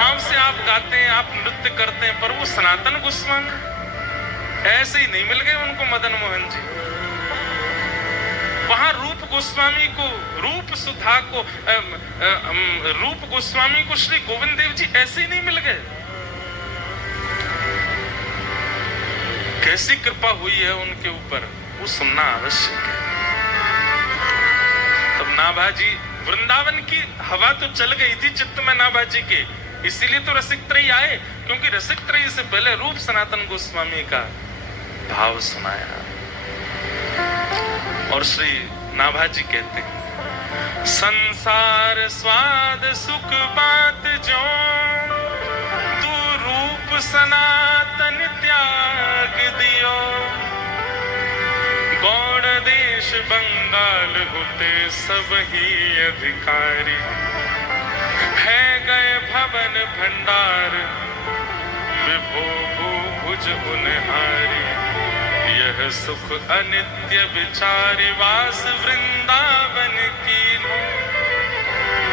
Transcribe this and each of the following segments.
भाव से आप गाते हैं, आप नृत्य करते हैं, पर वो सनातन गोस्वामी ऐसे ही नहीं मिल गए उनको मदन मोहन जी। वहां रूप गोस्वामी को, रूप सुधा को, रूप गोस्वामी को श्री गोविंद देव जी ऐसे ही नहीं मिल गए। कैसी कृपा हुई है उनके ऊपर, वो सुनना आवश्यक है। तब नाभाजी, वृंदावन की हवा तो चल गई थी चित्त में नाभाजी के, इसीलिए तो रसिक त्रयी आए, क्योंकि रसिक त्रयी से पहले रूप सनातन गोस्वामी का भाव सुनाया। और श्री नाभाजी कहते हैं, संसार स्वाद सुख बात जो, तू रूप सनातन त्याग दियो। गौड़ देश बंगाल होते सब ही अधिकारी, है गए भवन भंडार विभो भुज उनहारी। यह सुख अनित्य विचारी वास वृंदावन कीन्हो।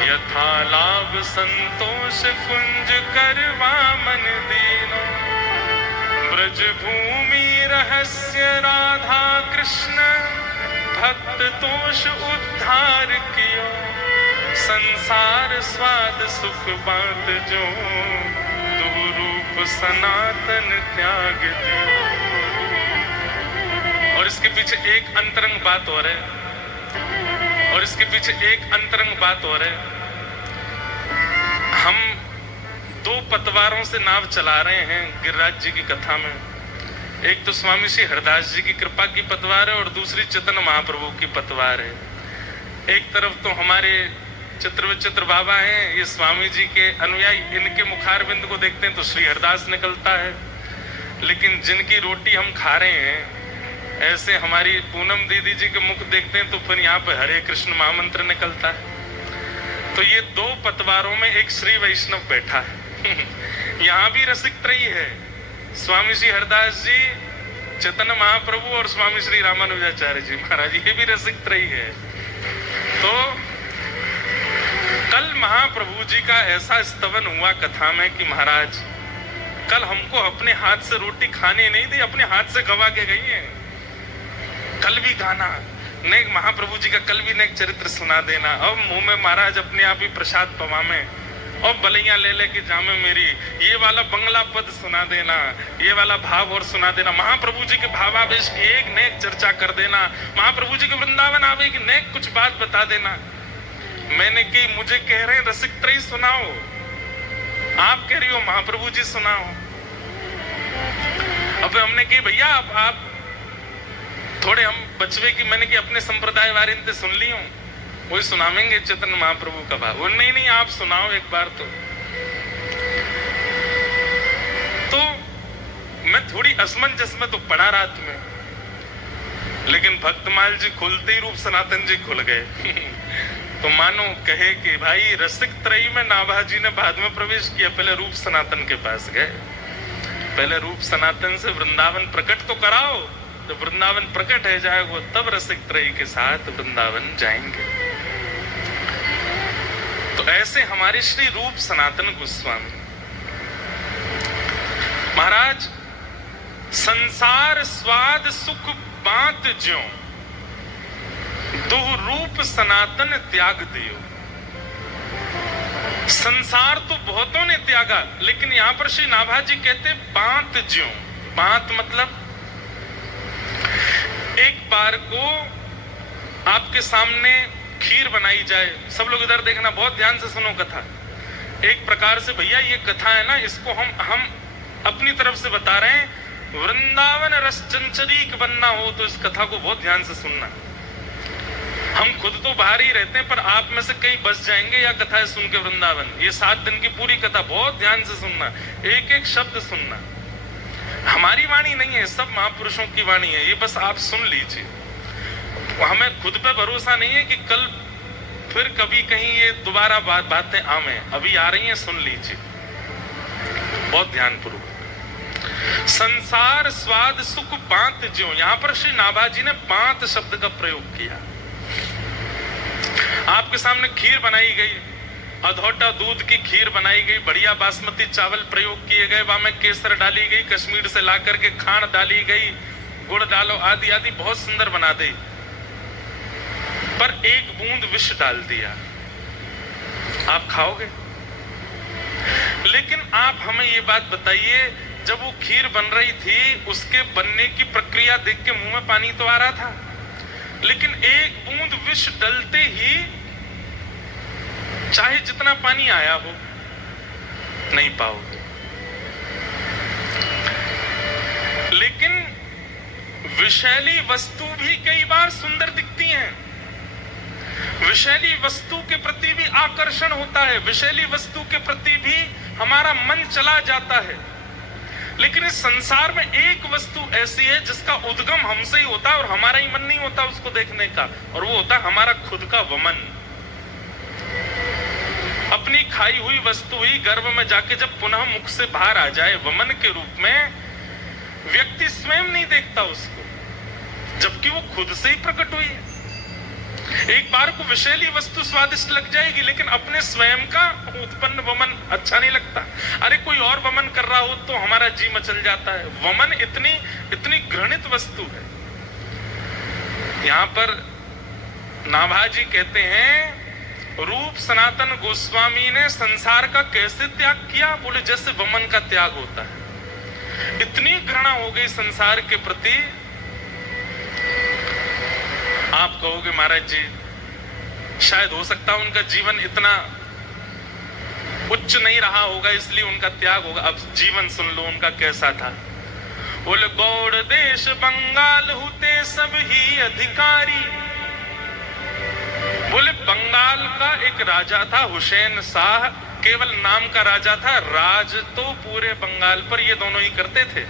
यथा लाभ संतोष कुंज करवा मन दीनो। ब्रज भूमि रहस्य राधा कृष्ण, भक्त तोष उद्धार कियो। संसार स्वाद सुख बात जो, तू रूप सनातन त्याग दियो। और इसके पीछे एक अंतरंग बात और है, और इसके पीछे एक अंतरंग बात और है। हम दो पतवारों से नाव चला रहे हैं गिरिराज जी की कथा में। एक तो स्वामी श्री हरदास जी की कृपा की पतवार है, और दूसरी चैतन्य महाप्रभु की पतवार है। एक तरफ तो हमारे चित्र विचित्र बाबा हैं, ये स्वामी जी के अनुयायी, इनके मुखारबिंद को देखते हैं तो श्री हरदास निकलता है। लेकिन जिनकी रोटी हम खा रहे हैं, ऐसे हमारी पूनम दीदी जी के मुख देखते हैं तो फिर यहाँ पे हरे कृष्ण महामंत्र निकलता है। तो ये दो पतवारों में एक श्री वैष्णव बैठा है। यहाँ भी रसिक त्रयी है, स्वामी श्री हरदास जी, चैतन्य महाप्रभु और स्वामी श्री रामानुजाचार्य जी महाराज, ये भी रसिक त्रयी है। तो कल महाप्रभु जी का ऐसा स्तवन हुआ कथा में कि महाराज कल हमको अपने हाथ से रोटी खाने नहीं दी, अपने हाथ से गवा के गई है। कल भी गाना नेक महाप्रभु जी का, कल भी नेक चरित्र सुना देना। अब मुंह में महाराज अपने आप ही प्रसाद पवा में, और बलैया ले लेके जामे मेरी, ये वाला बंगला पद सुना देना, ये वाला भाव और सुना देना। महाप्रभु जी के भावावेश की एक नेक चर्चा कर देना, महाप्रभु जी के वृंदावन आवे की नेक कुछ बात बता देना। मैंने की, मुझे कह रहे हैं रसिक त्रयी सुनाओ, आप कह रही हो महाप्रभु जी सुनाओ। अब हमने की भैया आप थोड़े हम बचवे की, मैंने की अपने संप्रदाय वारिंदे सुन ली हूं, वही सुनावेंगे चैतन्य महाप्रभु का भाव। वो नहीं आप सुनाओ एक बार तो मैं थोड़ी असमंजस में तो पड़ा रात में, लेकिन भक्तमाल जी खुलते ही रूप सनातन जी खुल गए। तो मानो कहे कि भाई रसिक त्रयी में नाभाजी ने बाद में प्रवेश किया, पहले रूप सनातन के पास गए। पहले रूप सनातन से वृंदावन प्रकट तो कराओ, तो वृंदावन प्रकट है जाएगा तब रसिक त्रयी के साथ वृंदावन जाएंगे। तो ऐसे हमारे श्री रूप सनातन गोस्वामी महाराज, संसार स्वाद सुख बात ज्यों, दो रूप सनातन त्याग दियो। संसार तो बहुतों ने त्यागा, लेकिन यहां पर श्री नाभाजी कहते बात ज्यों। बात मतलब एक बार को आपके सामने खीर बनाई जाए, सब लोग इधर देखना, बहुत ध्यान से सुनो कथा। एक प्रकार से भैया ये कथा है ना, इसको हम अपनी तरफ से बता रहे हैं। वृंदावन रस चंचरीक बनना हो तो इस कथा को बहुत ध्यान से सुनना। हम खुद तो बाहर ही रहते हैं, पर आप में से कई बस जाएंगे या कथा सुन के वृंदावन। ये 7 दिन की पूरी कथा बहुत ध्यान से सुनना, एक एक शब्द सुनना। हमारी वाणी नहीं है, सब महापुरुषों की वाणी है, ये बस आप सुन लीजिए। हमें खुद पे भरोसा नहीं है कि कल फिर कभी कहीं ये दोबारा बातें आवे, अभी आ रही हैं, सुन लीजिए बहुत ध्यानपूर्वक। संसार स्वाद सुख बात ज्यों, यहां पर श्री नाभाजी ने बात शब्द का प्रयोग किया। आपके सामने खीर बनाई गई, अधौटा दूध की खीर बनाई गई, बढ़िया बासमती चावल प्रयोग किए गए, वहां में केसर डाली गई, कश्मीर से ला करके खांड डाली गई, गुड़ डालो आदि आदि, बहुत सुंदर बना दी, पर एक बूंद विष डाल दिया, आप खाओगे? लेकिन आप हमें ये बात बताइए, जब वो खीर बन रही थी उसके बनने की प्रक्रिया देख के मुंह में पानी तो आ रहा था, लेकिन एक बूंद विष डलते ही चाहे जितना पानी आया हो नहीं पाओगे। लेकिन विषैली वस्तु भी कई बार सुंदर दिखती हैं, विषैली वस्तु के प्रति भी आकर्षण होता है, विषैली वस्तु के प्रति भी हमारा मन चला जाता है। लेकिन इस संसार में एक वस्तु ऐसी है जिसका उद्गम हमसे ही होता है और हमारा ही मन नहीं होता उसको देखने का, और वो होता है हमारा खुद का वमन। अपनी खाई हुई वस्तु ही गर्भ में जाके जब पुनः मुख से बाहर आ जाए वमन के रूप में, व्यक्ति स्वयं नहीं देखता उसको, जबकि वो खुद से ही प्रकट हुई है। एक बार को विषैली वस्तु स्वादिष्ट लग जाएगी, लेकिन अपने स्वयं का उत्पन्न वमन अच्छा नहीं लगता। अरे कोई और वमन कर रहा हो तो हमारा जी मचल जाता है। वमन इतनी घृणित वस्तु है। यहां पर नाभाजी कहते हैं, रूप सनातन गोस्वामी ने संसार का कैसे त्याग किया? बोले जैसे वमन का त्याग होता है। इतनी घृणा हो गई संसार के प्रति। आप कहोगे महाराज जी शायद हो सकता है उनका जीवन इतना उच्च नहीं रहा होगा इसलिए उनका त्याग होगा। अब जीवन सुन लो उनका कैसा था। बोले गौड़ देश बंगाल हुते सब ही अधिकारी। बोले बंगाल का एक राजा था हुसैन शाह, केवल नाम का राजा था, राज तो पूरे बंगाल पर ये दोनों ही करते थे।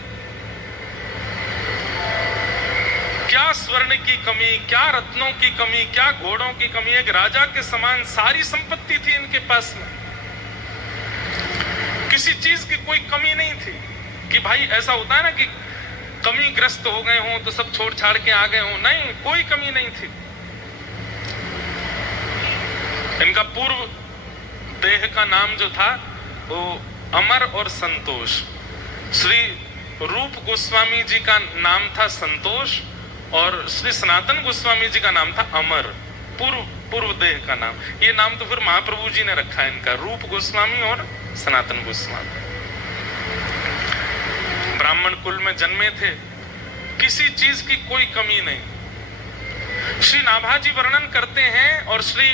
क्या स्वर्ण की कमी, क्या रत्नों की कमी, क्या घोड़ों की कमी, एक राजा के समान सारी संपत्ति थी इनके पास में, किसी चीज की कोई कमी नहीं थी। कि भाई ऐसा होता है ना कि कमी ग्रस्त हो गए हों तो सब छोड़ छाड़ के आ गए हों, नहीं, कोई कमी नहीं थी। इनका पूर्व देह का नाम जो था वो अमर और संतोष। श्री रूप गोस्वामी जी का नाम था संतोष और श्री सनातन गोस्वामी जी का नाम था अमर, पूर्व देह का नाम। ये नाम तो फिर महाप्रभु जी ने रखा है इनका, रूप गोस्वामी और सनातन गोस्वामी। ब्राह्मण कुल में जन्मे थे, किसी चीज की कोई कमी नहीं। श्री नाभाजी वर्णन करते हैं और श्री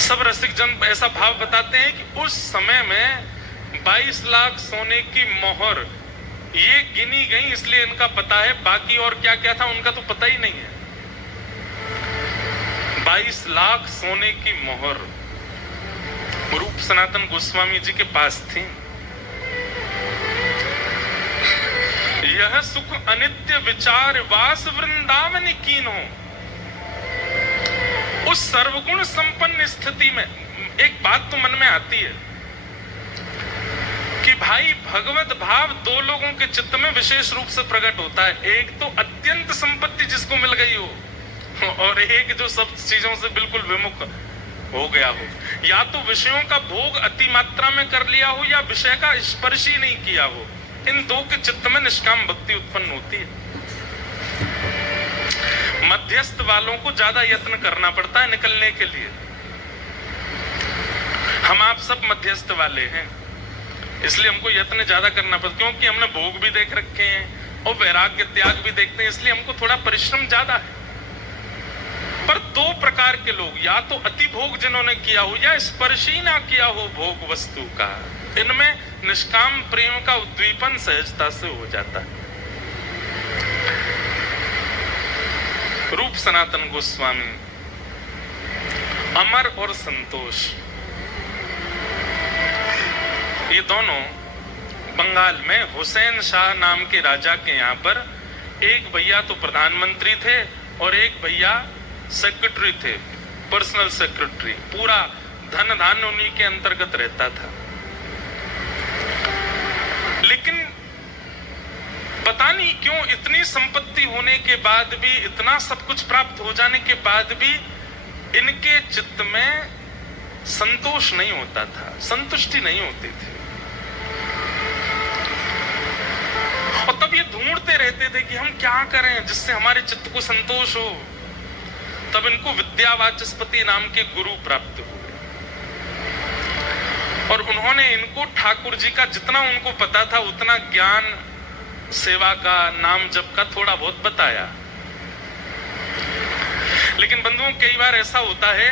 सब रसिक जन ऐसा भाव बताते हैं कि उस समय में 22 लाख सोने की मोहर ये गिनी गई, इसलिए इनका पता है, बाकी और क्या क्या था उनका तो पता ही नहीं है। 22 लाख सोने की मोहर रूप सनातन गोस्वामी जी के पास थी। यह सुख अनित्य विचार वास वृंदावन कीनो। उस सर्वगुण संपन्न स्थिति में एक बात तो मन में आती है कि भाई भगवत भाव दो लोगों के चित्त में विशेष रूप से प्रकट होता है। एक तो अत्यंत संपत्ति जिसको मिल गई हो, और एक जो सब चीजों से बिल्कुल विमुख हो गया हो। या तो विषयों का भोग अति मात्रा में कर लिया हो या विषय का स्पर्श ही नहीं किया हो। इन दो के चित्त में निष्काम भक्ति उत्पन्न होती है। मध्यस्थ वालों को ज्यादा यत्न करना पड़ता है निकलने के लिए। हम आप सब मध्यस्थ वाले हैं, इसलिए हमको यत्न ज्यादा करना पड़ता, क्योंकि हमने भोग भी देख रखे हैं और वैराग्य त्याग भी देखते हैं, इसलिए हमको थोड़ा परिश्रम ज्यादा है। पर दो प्रकार के लोग, या तो अति भोग जिन्होंने किया हो या स्पर्श ही ना किया हो भोग वस्तु का, इनमें निष्काम प्रेम का उद्दीपन सहजता से हो जाता है। रूप सनातन गोस्वामी, अमर और संतोष, ये दोनों बंगाल में हुसैन शाह नाम के राजा के यहाँ पर, एक भैया तो प्रधानमंत्री थे और एक भैया सेक्रेटरी थे, पर्सनल सेक्रेटरी। पूरा धन धान्य उन्हीं के अंतर्गत रहता था। लेकिन पता नहीं क्यों इतनी संपत्ति होने के बाद भी, इतना सब कुछ प्राप्त हो जाने के बाद भी, इनके चित्त में संतोष नहीं होता था, संतुष्टि नहीं होती थी। और तब ये ढूंढते रहते थे कि हम क्या करें जिससे हमारे चित्त को संतोष हो। तब इनको विद्यावाचस्पति नाम के गुरु प्राप्त हुए और उन्होंने इनको ठाकुर जी का जितना उनको पता था उतना ज्ञान, सेवा का, नाम जप का थोड़ा बहुत बताया। लेकिन बंधुओं, कई बार ऐसा होता है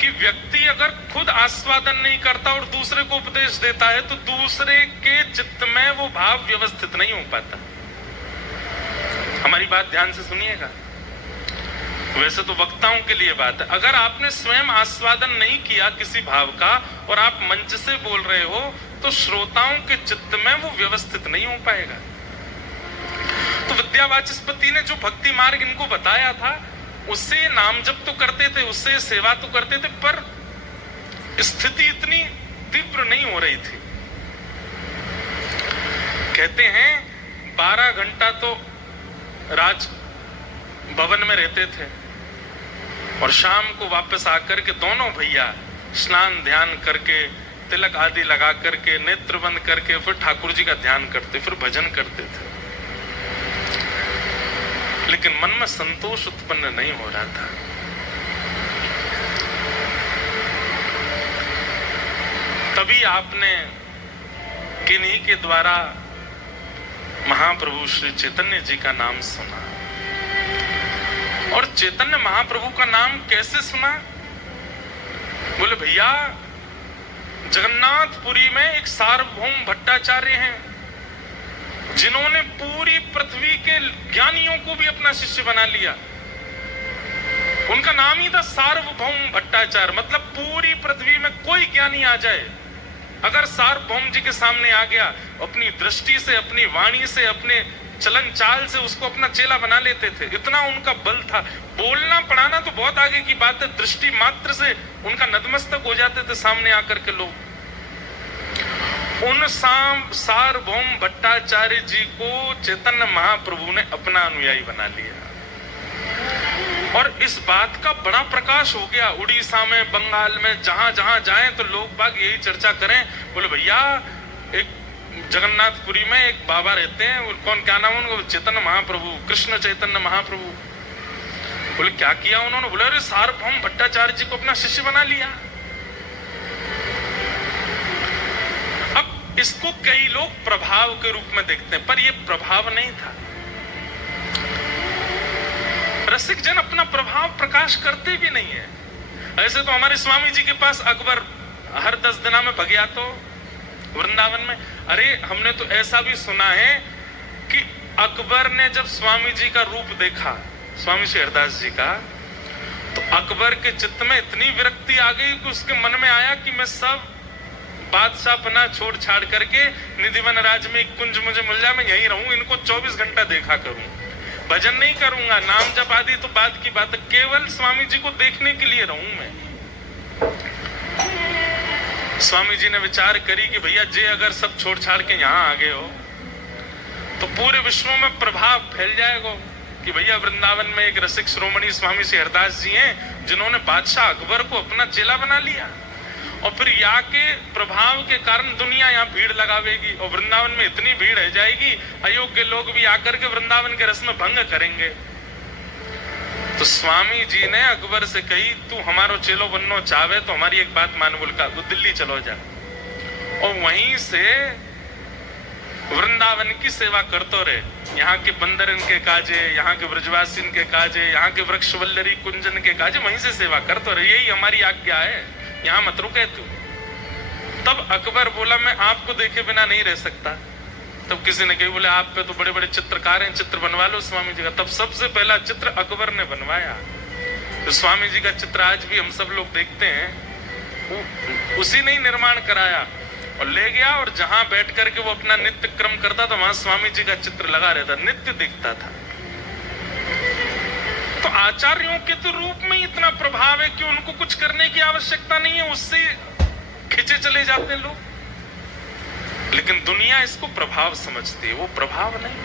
कि व्यक्ति अगर खुद आस्वादन नहीं करता और दूसरे को उपदेश देता है तो दूसरे के चित्त में वो भाव व्यवस्थित नहीं हो पाता। हमारी बात ध्यान से सुनिएगा। वैसे तो वक्ताओं के लिए बात है, अगर आपने स्वयं आस्वादन नहीं किया किसी भाव का और आप मंच से बोल रहे हो तो श्रोताओं के चित्त में वो व्यवस्थित नहीं हो पाएगा। तो विद्यावाचस्पति ने जो भक्ति मार्ग इनको बताया था उससे नाम जप तो करते थे, उससे सेवा तो करते थे, पर स्थिति इतनी तीव्र नहीं हो रही थी। कहते हैं 12 घंटा तो राज भवन में रहते थे और शाम को वापस आकर के दोनों भैया स्नान ध्यान करके, तिलक आदि लगा करके, नेत्र बंद करके फिर ठाकुर जी का ध्यान करते, फिर भजन करते थे। लेकिन मन में संतोष उत्पन्न नहीं हो रहा था। तभी आपने किन्हीं के द्वारा महाप्रभु श्री चैतन्य जी का नाम सुना। और चैतन्य महाप्रभु का नाम कैसे सुना? बोले भैया, जगन्नाथपुरी में एक सार्वभौम भट्टाचार्य हैं जिन्होंने पूरी पृथ्वी के ज्ञानियों को भी अपना शिष्य बना लिया। उनका नाम ही था सार्वभौम भट्टाचार्य। मतलब पूरी पृथ्वी में कोई ज्ञानी आ जाए, अगर सार्वभौम जी के सामने आ गया, अपनी दृष्टि से, अपनी वाणी से, अपने चलन चाल से उसको अपना चेला बना लेते थे। इतना उनका बल था। बोलना पढ़ाना तो बहुत आगे की बात है, दृष्टि मात्र से उनका नतमस्तक हो जाते थे सामने आकर के लोग। उन सार्वभौम भट्टाचार्य जी को चैतन्य महाप्रभु ने अपना अनुयायी बना लिया और इस बात का बड़ा प्रकाश हो गया। उड़ीसा में, बंगाल में, जहां जहां जाएं तो लोग बाग यही चर्चा करें। बोले भैया, एक जगन्नाथपुरी में एक बाबा रहते हैं, वो कौन, क्या नाम उनको? चैतन्य महाप्रभु, कृष्ण चैतन्य महाप्रभु। बोले क्या किया उन्होंने? बोले अरे सार्वभौम भट्टाचार्य जी को अपना शिष्य बना लिया। इसको कई लोग प्रभाव के रूप में देखते हैं, पर यह प्रभाव नहीं था। रसिक जन अपना प्रभाव प्रकाश करते भी नहीं है। ऐसे तो हमारे स्वामी जी के पास अकबर हर 10 दिना में भगया तो वृंदावन में। अरे हमने तो ऐसा भी सुना है कि अकबर ने जब स्वामी जी का रूप देखा, स्वामी श्री हरदास जी का, तो अकबर के चित्त में इतनी विरक्ति आ गई कि उसके मन में आया कि मैं सब बादशाह पना छोड़ छाड़ करके निधिवन राज में एक कुंज मुझे मिल जाए, मैं यहीं रहूं, इनको 24 घंटा देखा करूं, भजन नहीं करूंगा, नाम जप आदि तो बात की बात है, केवल स्वामी जी को देखने के लिए रहूं मैं। स्वामी जी ने विचार करी कि भैया जे अगर सब छोड़ छाड़ के यहाँ आ गए हो तो पूरे विश्व में प्रभाव फैल जाएगा कि भैया वृंदावन में एक रसिक श्रोमणी स्वामी श्री हरदास जी हैं जिन्होंने बादशाह अकबर को अपना चेला बना लिया। और फिर यहाँ के प्रभाव के कारण दुनिया यहाँ भीड़ लगावेगी और वृंदावन में इतनी भीड़ रह जाएगी, अयोग्य लोग भी आकर के वृंदावन के रस में भंग करेंगे। तो स्वामी जी ने अकबर से कही, तू हमारो चेलो बनना चाहे तो हमारी एक बात मान, बोल का तू दिल्ली चलो जा और वहीं से वृंदावन की सेवा करते रहे। यहाँ के बंदर इनके काजे, यहाँ के ब्रजवासी इनके काजे, यहाँ के वृक्ष वल्लरी कुंजन के काजे, वहीं से सेवा करते रहे, यही हमारी आज्ञा है, यहाँ मत रुके तू। तब अकबर बोला मैं आपको देखे बिना नहीं रह सकता। तब किसी ने कही, बोले आप पे तो बड़े बड़े चित्रकार हैं, चित्र बनवा लो स्वामी जी का। तब सबसे पहला चित्र अकबर ने बनवाया। तो स्वामी जी का चित्र आज भी हम सब लोग देखते हैं, उसी ने ही निर्माण कराया और ले गया और जहां बैठ करके वो अपना नित्य क्रम करता था वहां स्वामी जी का चित्र लगा रहता, नित्य दिखता था। तो आचार्यों के तो रूप में इतना प्रभाव है कि उनको कुछ करने की आवश्यकता नहीं है, उससे खिंचे चले जाते हैं लोग। लेकिन दुनिया इसको प्रभाव समझती है, वो प्रभाव नहीं।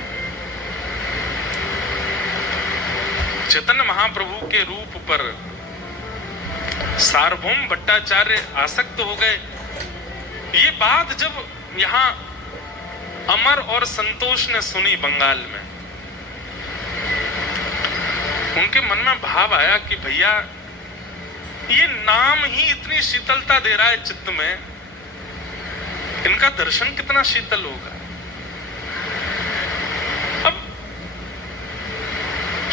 चैतन्य महाप्रभु के रूप पर सार्वभौम भट्टाचार्य आसक्त हो गए। ये बात जब यहां अमर और संतोष ने सुनी बंगाल में, उनके मन में भाव आया कि भैया ये नाम ही इतनी शीतलता दे रहा है चित्त में, इनका दर्शन कितना शीतल होगा। अब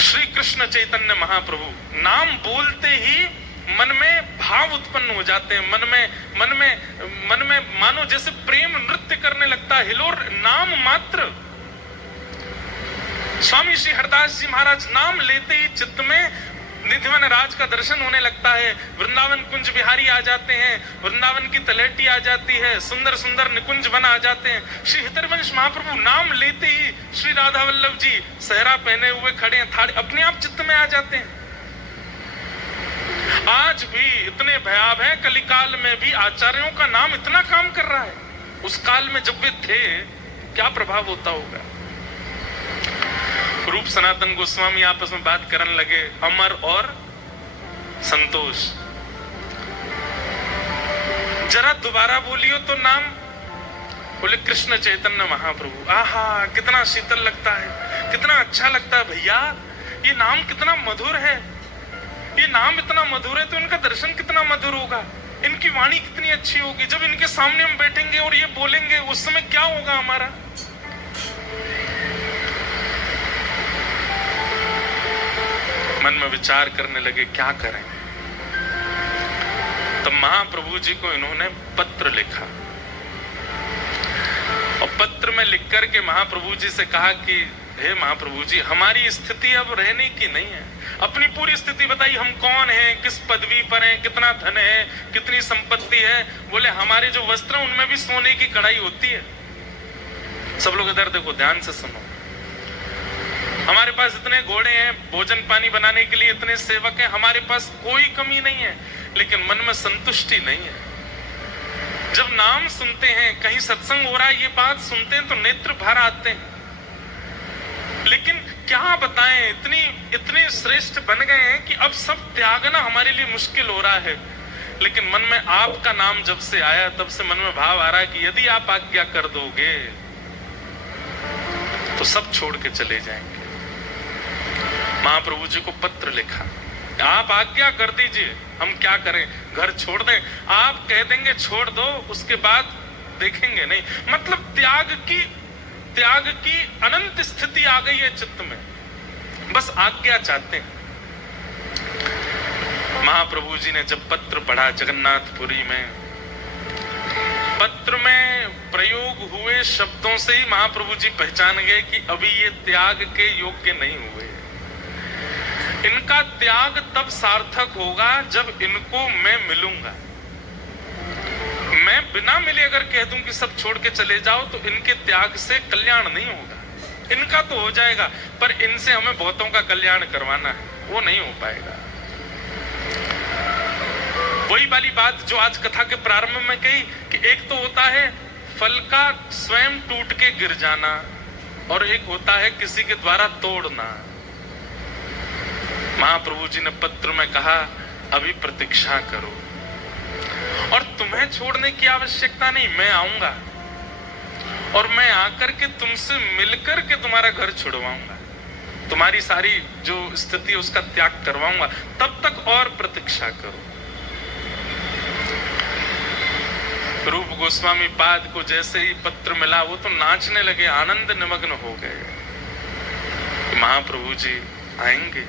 श्री कृष्ण चैतन्य महाप्रभु नाम बोलते ही मन में भाव उत्पन्न हो जाते हैं, मन में मानो जैसे प्रेम नृत्य करने लगता है। हिलोर नाम मात्र, स्वामी श्री हरदास जी महाराज नाम लेते ही चित्त में निधिवन राज का दर्शन होने लगता है। वृंदावन कुंज बिहारी आ जाते हैं, वृंदावन की तलहटी आ जाती है, सुंदर सुंदर निकुंज वन आ जाते हैं। श्री हितरवंश महाप्रभु नाम लेते ही श्री राधा वल्लभ जी सहरा पहने हुए खड़े हैं, थाड़ी अपने आप चित्त में आ जाते हैं। आज भी इतने भयावह हैं, कलिकाल में भी आचार्यों का नाम इतना काम कर रहा है। उस काल में जब वे थे क्या प्रभाव होता होगा। रूप सनातन गोस्वामी आपस में बात करने लगे, अमर और संतोष जरा दोबारा बोलियो तो नाम। बोले कृष्ण चैतन्य महाप्रभु। आहा कितना शीतल लगता है, कितना अच्छा लगता है भैया। ये नाम कितना मधुर है, ये नाम इतना मधुर है तो इनका दर्शन कितना मधुर होगा, इनकी वाणी कितनी अच्छी होगी। जब इनके सामने हम बैठेंगे और ये बोलेंगे उस समय क्या होगा हमारा। मन में विचार करने लगे क्या करें। तब महाप्रभु जी को इन्होंने पत्र लिखा और पत्र में लिख करके महाप्रभु जी से कहा कि हे महाप्रभु जी, हमारी स्थिति अब रहने की नहीं है, अपनी पूरी स्थिति बताइए, हम कौन हैं, किस पदवी पर हैं, कितना धन है, कितनी संपत्ति है। बोले हमारे जो वस्त्र हैं उनमें भी सोने की कढ़ाई होती है। सब लोग इधर देखो, ध्यान से सुनो। हमारे पास इतने घोड़े हैं, भोजन पानी बनाने के लिए इतने सेवक हैं, हमारे पास कोई कमी नहीं है, लेकिन मन में संतुष्टि नहीं है। जब नाम सुनते हैं, कहीं सत्संग हो रहा है, ये बात सुनते हैं तो नेत्र भर आते हैं, लेकिन क्या बताएं, इतने श्रेष्ठ बन गए हैं कि अब सब त्यागना हमारे लिए मुश्किल हो रहा है। लेकिन मन में आपका नाम जब से आया तब से मन में भाव आ रहा है कि यदि आप आज्ञा कर दोगे तो सब छोड़ के चले जाएंगे। महाप्रभु जी को पत्र लिखा, आप आज्ञा कर दीजिए, हम क्या करें, घर छोड़ दें। आप कह देंगे छोड़ दो, उसके बाद देखेंगे नहीं। मतलब त्याग की अनंत स्थिति आ गई है चित्त में, बस आज्ञा चाहते हैं। महाप्रभु जी ने जब पत्र पढ़ा जगन्नाथपुरी में, पत्र में प्रयोग हुए शब्दों से ही महाप्रभु जी पहचान गए कि अभी ये त्याग के योग्य नहीं हुए। इनका त्याग तब सार्थक होगा जब इनको मैं मिलूंगा। मैं बिना मिले अगर कह दूं कि सब छोड़ के चले जाओ तो इनके त्याग से कल्याण नहीं होगा। इनका तो हो जाएगा, पर इनसे हमें बहुतों का कल्याण करवाना है, वो नहीं हो पाएगा। वही वाली बात जो आज कथा के प्रारंभ में कही कि एक तो होता है फल का स्वयं टूट के गिर जाना और एक होता है किसी के द्वारा तोड़ना। महाप्रभु जी ने पत्र में कहा अभी प्रतीक्षा करो और तुम्हें छोड़ने की आवश्यकता नहीं, मैं आऊंगा और मैं आकर के तुमसे मिलकर के तुम्हारा घर छुड़वाऊंगा, तुम्हारी सारी जो स्थिति है उसका त्याग करवाऊंगा, तब तक और प्रतीक्षा करो। रूप गोस्वामी पाद को जैसे ही पत्र मिला वो तो नाचने लगे, आनंद निमग्न हो गए। महाप्रभु जी आएंगे,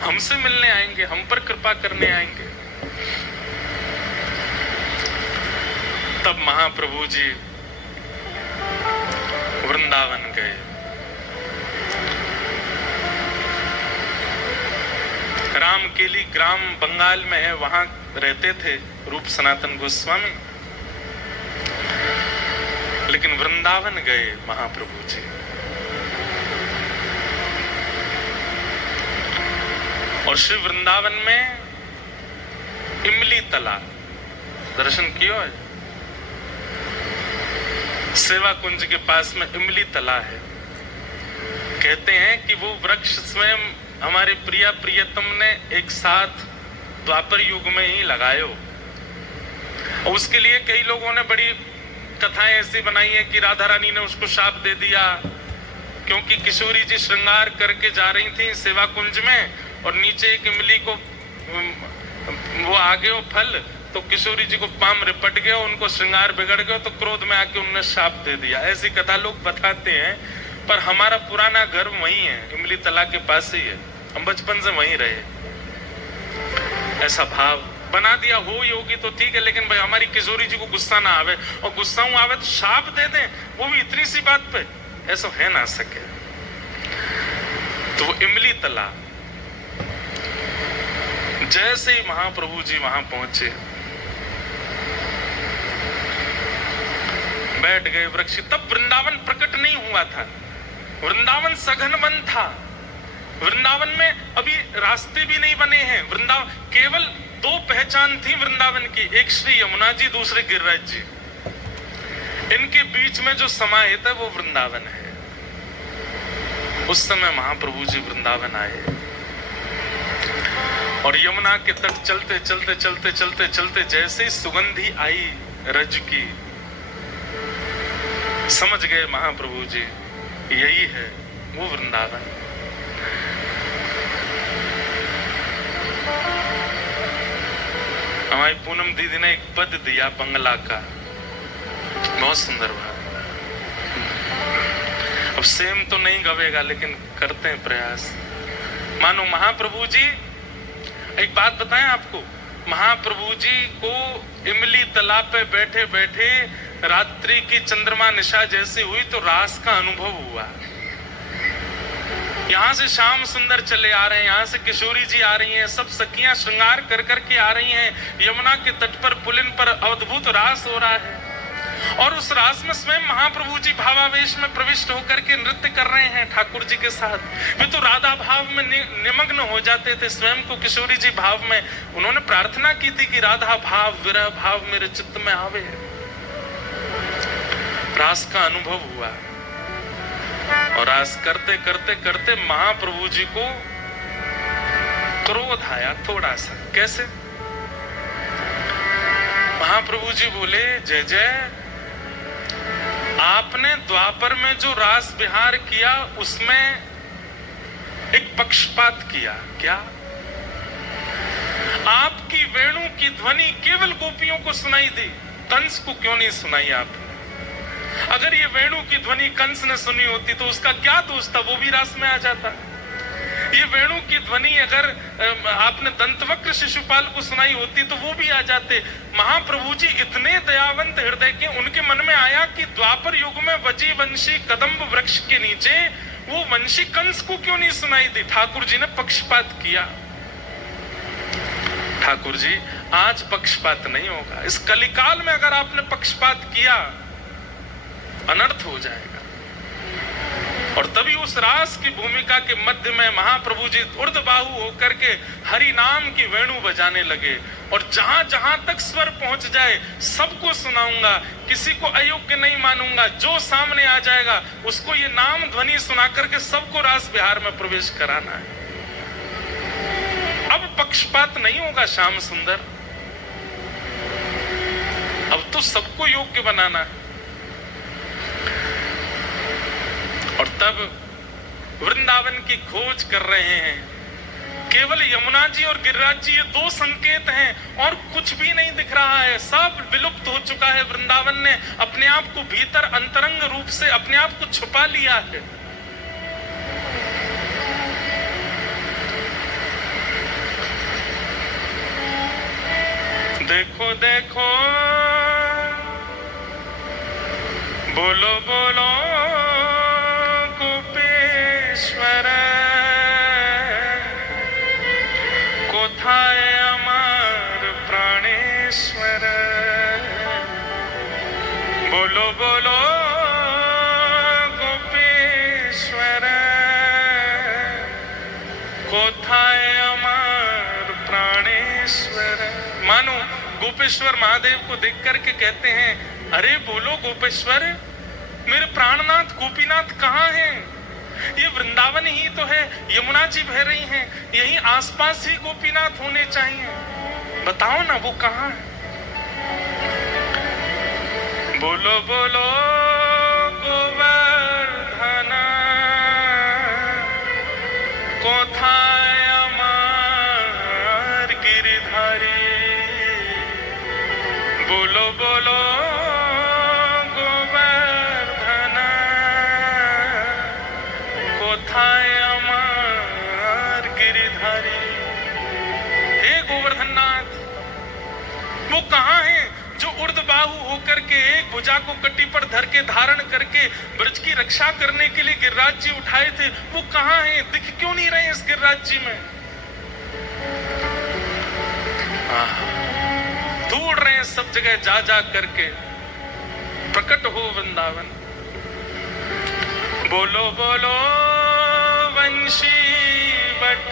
हमसे मिलने आएंगे, हम पर कृपा करने आएंगे। तब महाप्रभु जी वृंदावन गए। रामकेली ग्राम बंगाल में है, वहां रहते थे रूप सनातन गोस्वामी, लेकिन वृंदावन गए महाप्रभु जी। और श्री वृंदावन में इमली तला दर्शन किया है। सेवा कुंज के पास में इमली तला है। कहते हैं कि वो वृक्ष स्वयं हमारे प्रिया प्रियतम ने एक साथ द्वापर युग में ही लगायो। उसके लिए कई लोगों ने बड़ी कथाएं ऐसी बनाई है कि राधा रानी ने उसको शाप दे दिया, क्योंकि किशोरी जी श्रृंगार करके जा रही थी सेवा कुंज में और नीचे एक इमली को वो आ गए वो फल, तो किशोरी जी को पाम रिपट गया, उनको श्रृंगार बिगड़ गया, तो क्रोध में आके उन्होंने शाप दे दिया। ऐसी कथा लोग बताते हैं, पर हमारा पुराना घर वही है, इमली तला के पास ही है, हम बचपन से वहीं रहे। ऐसा भाव बना दिया हो योगी तो ठीक है, लेकिन भाई हमारी किशोरी जी को गुस्सा ना आवे, और गुस्सा आवे तो शाप दे दें, वो भी इतनी सी बात पे, ऐसा है ना सके। तो वो इमली तला, जैसे ही महाप्रभु जी वहां पहुंचे, बैठ गए वृक्ष। तब वृंदावन प्रकट नहीं हुआ था, वृंदावन सघन वन था, वृंदावन में अभी रास्ते भी नहीं बने हैं। वृंदावन केवल दो पहचान थी वृंदावन की, एक श्री यमुना जी, दूसरे गिरिराज जी। इनके बीच में जो समाहित है वो वृंदावन है। उस समय महाप्रभु जी वृंदावन आए और यमुना के तट चलते चलते चलते चलते चलते जैसे ही सुगंधी आई रज की, समझ गए महाप्रभु जी यही है वो वृंदावन। हमारी पूनम दीदी ने एक पद दिया बंगला का, बहुत सुंदर बात। अब सेम तो नहीं गवेगा, लेकिन करते हैं प्रयास। मानो महाप्रभु जी, एक बात बताएं आपको, महाप्रभु जी को इमली तालाब पे बैठे बैठे रात्रि की चंद्रमा निशा जैसी हुई तो रास का अनुभव हुआ। यहाँ से श्याम सुंदर चले आ रहे हैं, यहाँ से किशोरी जी आ रही हैं, सब सखियां श्रृंगार कर करके आ रही हैं, यमुना के तट पर पुलिन पर अद्भुत रास हो रहा है। और उस रास में स्वयं महाप्रभु जी भावावेश में प्रविष्ट होकर के नृत्य कर रहे हैं ठाकुर जी के साथ। वे तो राधा भाव में निमग्न हो जाते थे, स्वयं को किशोरी जी भाव में। उन्होंने प्रार्थना की थी कि राधा भाव विरह भाव मेरे चित्त में आवे। रास का अनुभव हुआ और रास करते करते करते महाप्रभु जी को क्रोध आया थोड़ा सा। कैसे? महाप्रभु जी बोले, जय जय, आपने द्वापर में जो रास विहार किया उसमें एक पक्षपात किया। क्या? आपकी वेणु की ध्वनि केवल गोपियों को सुनाई दी, कंस को क्यों नहीं सुनाई आपने? अगर ये वेणु की ध्वनि कंस ने सुनी होती तो उसका क्या दोष था, वो भी रास में आ जाता। ये वेणु की ध्वनि अगर आपने दंतवक्र शिशुपाल को सुनाई होती तो वो भी आ जाते। महाप्रभु जी इतने दयावंत हृदय के, उनके मन में आया कि द्वापर युग में वजी वंशी कदम्ब वृक्ष के नीचे वो वंशी कंस को क्यों नहीं सुनाई दी। ठाकुर जी ने पक्षपात किया। ठाकुर जी, आज पक्षपात नहीं होगा, इस कलिकाल में अगर आपने पक्षपात किया अनर्थ हो जाएगा। और तभी उस रास की भूमिका के मध्य में महाप्रभु जी ऊर्ध्वबाहु होकर के हरि नाम की वेणु बजाने लगे। और जहां जहां तक स्वर पहुंच जाए सबको सुनाऊंगा, किसी को अयोग्य नहीं मानूंगा, जो सामने आ जाएगा उसको ये नाम ध्वनि सुना करके सबको रास विहार में प्रवेश कराना है। अब पक्षपात नहीं होगा श्याम सुंदर, अब तो सबको योग्य बनाना है। और तब वृंदावन की खोज कर रहे हैं। केवल यमुना जी और गिरिराज जी ये दो संकेत हैं और कुछ भी नहीं दिख रहा है। सब विलुप्त हो चुका है। वृंदावन ने अपने आप को भीतर अंतरंग रूप से अपने आप को छुपा लिया है। देखो देखो, बोलो बोलो गोपेश्वर, कोथाय अमर प्राणेश्वर। बोलो बोलो गोपेश्वर, कोथाय अमर प्राणेश्वर। मानो गोपेश्वर महादेव को देख करके कहते हैं, अरे बोलो गोपेश्वर, मेरे प्राणनाथ गोपीनाथ कहाँ हैं? ये वृंदावन ही तो है, यमुना जी बह रही हैं, यहीं आसपास ही गोपीनाथ होने चाहिए। बताओ ना वो कहाँ है? बोलो बोलो गोवर्धन कोथाय अमर गिरिधारी। बोलो बोलो गोवर्धन कोथाय अमर गिरिधारी। हे गोवर्धननाथ, वो कहाँ है जो उर्ध्वबाहु होकर के एक भुजा को कटी पर धर के धारण करके ब्रज की रक्षा करने के लिए गिरिराज जी उठाए थे? वो कहाँ है? दिख क्यों नहीं रहे इस गिरिराज जी में? ढूंढ रहे हैं सब जगह जा जा करके, प्रकट हो वृंदावन। बोलो बोलो वंशी बट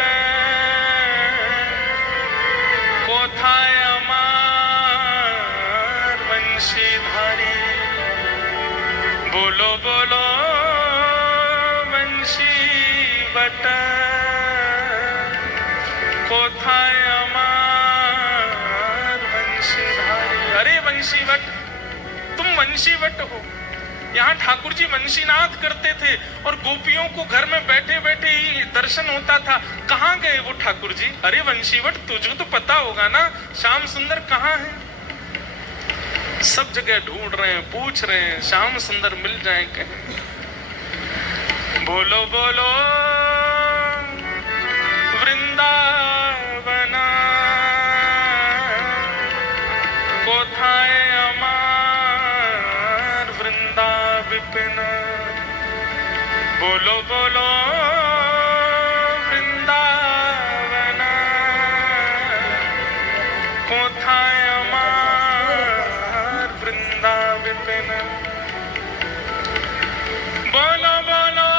कोथाय अमर वंशीधारी। बोलो बोलो वंशी बट कोथाय अमर वंशीधारी। अरे वंशीवट, तुम वंशीवट हो। यहाँ ठाकुर जी वंशीनाद करते थे और गोपियों को घर में बैठे बैठे ही दर्शन होता था। कहाँ गए वो ठाकुर जी? अरे वंशीवट, तुझको तो पता होगा ना श्याम सुंदर कहाँ है? सब जगह ढूंढ रहे हैं, पूछ रहे हैं, श्याम सुंदर मिल जाए कहीं। बोलो बोलो वृंदावन कोथाय अमर वृंदा विपिन। बोलो बोलो वृंदावन कोथाय अमर वृंदा विपिन। बोलो बोलो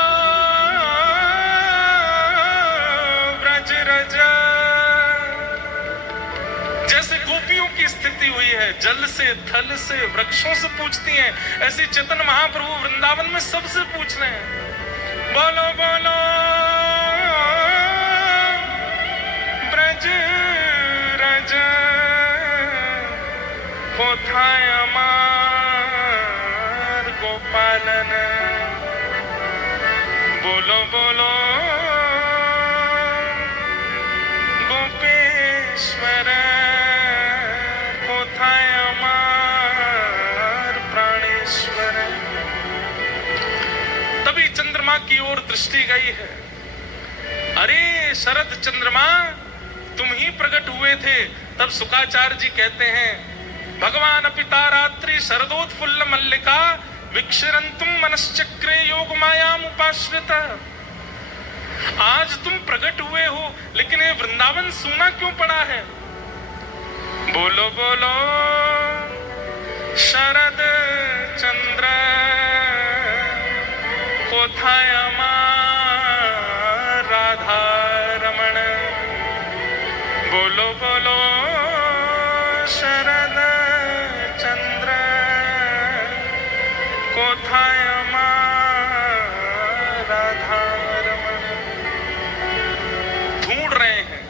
ब्रज रज। जैसे गोपियों की स्थिति हुई है, जल से, थल से, वृक्षों से पूछती हैं, ऐसे चेतन महाप्रभु वृंदावन में सबसे पूछ रहे हैं। बोलो बोलो ब्रज रज कोथाय अमर गोपालन। बोलो बोलो गोपेश्वर कोथाय अमर प्राणेश्वर। तभी चंद्रमा की ओर दृष्टि गई है। अरे शरद चंद्रमा, तुम ही प्रकट हुए थे। तब शुकाचार्य जी कहते हैं, भगवान पिता रात्रि शरदोत्फुल्ल मल्लिका विक्षरंतुम मनश्चक्रे योग मायाम उपाश्रित। आज तुम प्रकट हुए हो, लेकिन ये वृंदावन सूना क्यों पड़ा है? बोलो बोलो शरद चंद्र कोथाय अमर राधा रमण। बोलो बोलो शरद चंद्र कोथाय अमर राधा रमण। ढूंढ रहे हैं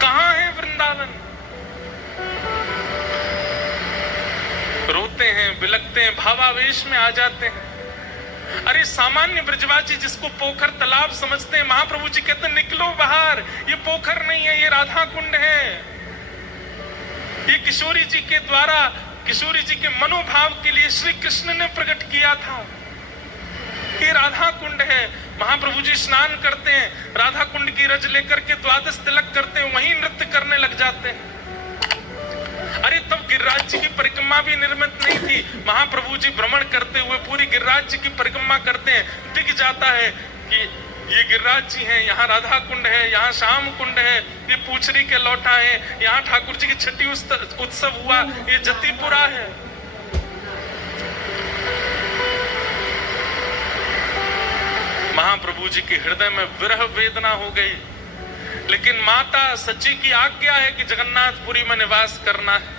कहाँ है वृंदावन। रोते हैं, बिलखते हैं, भावावेश में आ जाते हैं। अरे सामान्य ब्रजवासी जिसको पोखर तालाब समझते हैं, महाप्रभु जी कहते हैं निकलो बाहर, ये पोखर नहीं है, ये राधा कुंड है। ये किशोरी जी के द्वारा, किशोरी जी के मनोभाव के लिए श्री कृष्ण ने प्रकट किया था। ये राधा कुंड है। महाप्रभु जी स्नान करते हैं, राधा कुंड की रज लेकर के द्वादश तिलक करते हैं, वहीं नृत्य करने लग जाते हैं। अरे तब गिरिराज जी की परिक्रमा भी निर्मित नहीं थी। महाप्रभु जी भ्रमण करते हुए पूरी गिरिराज जी की परिक्रमा करते हैं। दिख जाता है कि ये गिरिराज जी हैं, यहाँ राधा कुंड है, यहाँ श्याम कुंड है, ये पूछरी के लौटा है, यहाँ ठाकुर जी की छठी उत्सव हुआ, ये जतीपुरा है। महाप्रभु जी के हृदय में विरह वेदना हो गई। लेकिन माता सच्ची की आज्ञा है कि जगन्नाथपुरी में निवास करना है।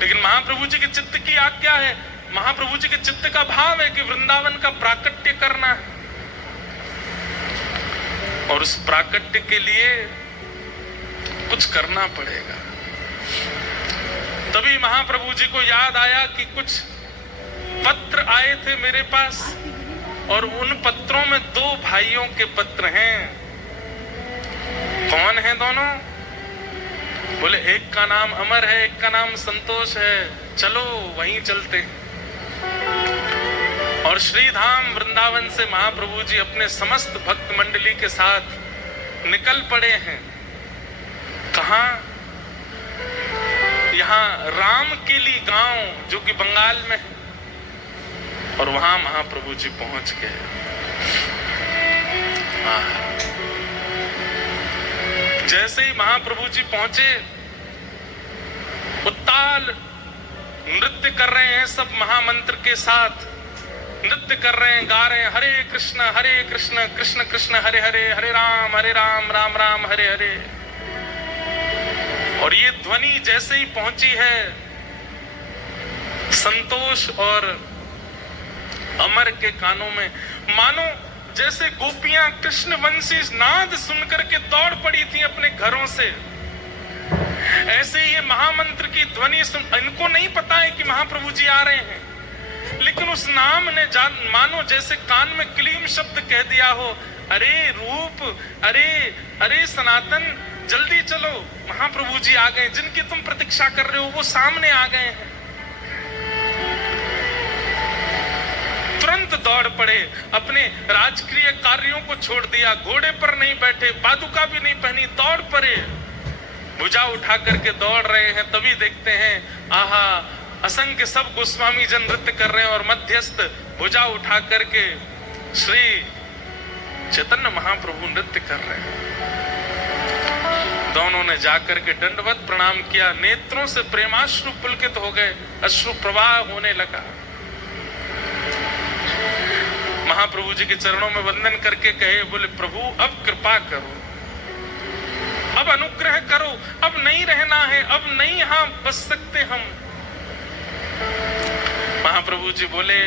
लेकिन महाप्रभु जी के चित्त की आज्ञा है, महाप्रभु जी के चित्त का भाव है कि वृंदावन का प्राकट्य करना है। और उस प्राकट्य के लिए कुछ करना पड़ेगा। ही महाप्रभु जी को याद आया कि कुछ पत्र आए थे मेरे पास और उन पत्रों में 2 भाइयों के पत्र हैं। कौन है दोनों? बोले एक का नाम अमर है, एक का नाम संतोष है, चलो वहीं चलते हैं। और श्रीधाम वृंदावन से महाप्रभु जी अपने समस्त भक्त मंडली के साथ निकल पड़े हैं। कहां? यहाँ रामकेली गांव जो कि बंगाल में है, और वहां महाप्रभु जी पहुंच गए। जैसे ही महाप्रभु जी पहुंचे, उत्ताल नृत्य कर रहे हैं, सब महामंत्र के साथ नृत्य कर रहे हैं, गा रहे हैं हरे कृष्ण कृष्ण कृष्ण हरे हरे, हरे राम राम राम हरे हरे। और ये ध्वनि जैसे ही पहुंची है संतोष और अमर के कानों में, मानो जैसे गोपियां कृष्ण वंशी नाद सुनकर के दौड़ पड़ी थी अपने घरों से, ऐसे ही ये महामंत्र की ध्वनि सुन, इनको नहीं पता है कि महाप्रभु जी आ रहे हैं, लेकिन उस नाम ने मानो जैसे कान में क्लीम शब्द कह दिया हो, अरे रूप, अरे सनातन, जल्दी चलो, महाप्रभु जी आ गए, जिनकी तुम प्रतीक्षा कर रहे हो वो सामने आ गए हैं। तुरंत दौड़ पड़े, अपने राजकीय कार्यों को छोड़ दिया, घोड़े पर नहीं बैठे, पादुका भी नहीं पहनी, दौड़ पड़े, भुजा उठा करके दौड़ रहे हैं। तभी देखते हैं, आहा, असंख्य सब गोस्वामी जन नृत्य कर रहे हैं और मध्यस्थ भुजा उठा करके श्री चैतन्य महाप्रभु नृत्य कर रहे हैं। दोनों ने जाकर के दंडवत प्रणाम किया, नेत्रों से प्रेमाश्रु पुलकित हो गए, अश्रु प्रवाह होने लगा। महाप्रभु जी के चरणों में वंदन करके कहे, बोले प्रभु अब कृपा करो, अब अनुग्रह करो, अब नहीं रहना है, अब नहीं यहां बस सकते हम। महाप्रभु जी बोले,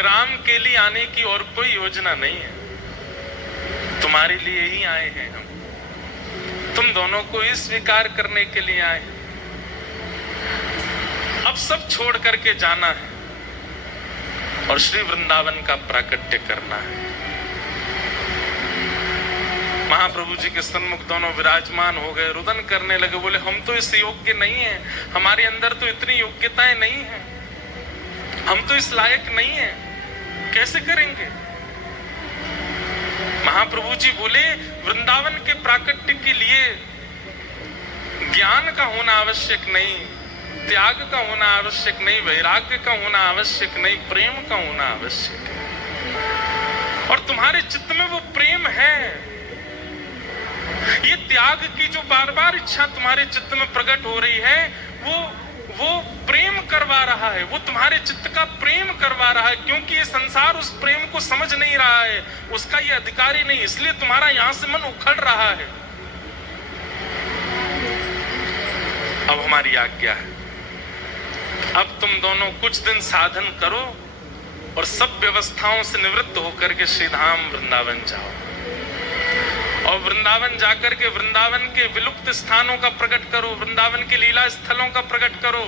राम के लिए आने की और कोई योजना नहीं है, तुम्हारे लिए ही आए हैं हम, तुम दोनों को ही स्वीकार करने के लिए आए। अब सब छोड़ करके जाना है और श्री वृंदावन का प्राकट्य करना है। महाप्रभु जी के सन्मुख दोनों विराजमान हो गए, रुदन करने लगे, बोले हम तो इस योग्य नहीं है, हमारे अंदर तो इतनी योग्यताएं नहीं है, हम तो इस लायक नहीं है, कैसे करेंगे। महाप्रभु जी बोले, वृंदावन के प्राकट्य के लिए ज्ञान का होना आवश्यक नहीं, त्याग का होना आवश्यक नहीं, वैराग्य का होना आवश्यक नहीं, प्रेम का होना आवश्यक है। और तुम्हारे चित्त में वो प्रेम है, ये त्याग की जो बार बार इच्छा तुम्हारे चित्त में प्रकट हो रही है, वो प्रेम करवा रहा है, वो तुम्हारे चित्त का प्रेम करवा रहा है, क्योंकि ये संसार उस प्रेम को समझ नहीं रहा है, उसका ये अधिकारी नहीं, इसलिए तुम्हारा यहां से मन उखड़ रहा है। अब हमारी आज्ञा है, अब तुम दोनों कुछ दिन साधन करो और सब व्यवस्थाओं से निवृत्त होकर के श्रीधाम वृंदावन जाओ, और वृंदावन जाकर के वृंदावन के विलुप्त स्थानों का प्रकट करो, वृंदावन के लीला स्थलों का प्रकट करो,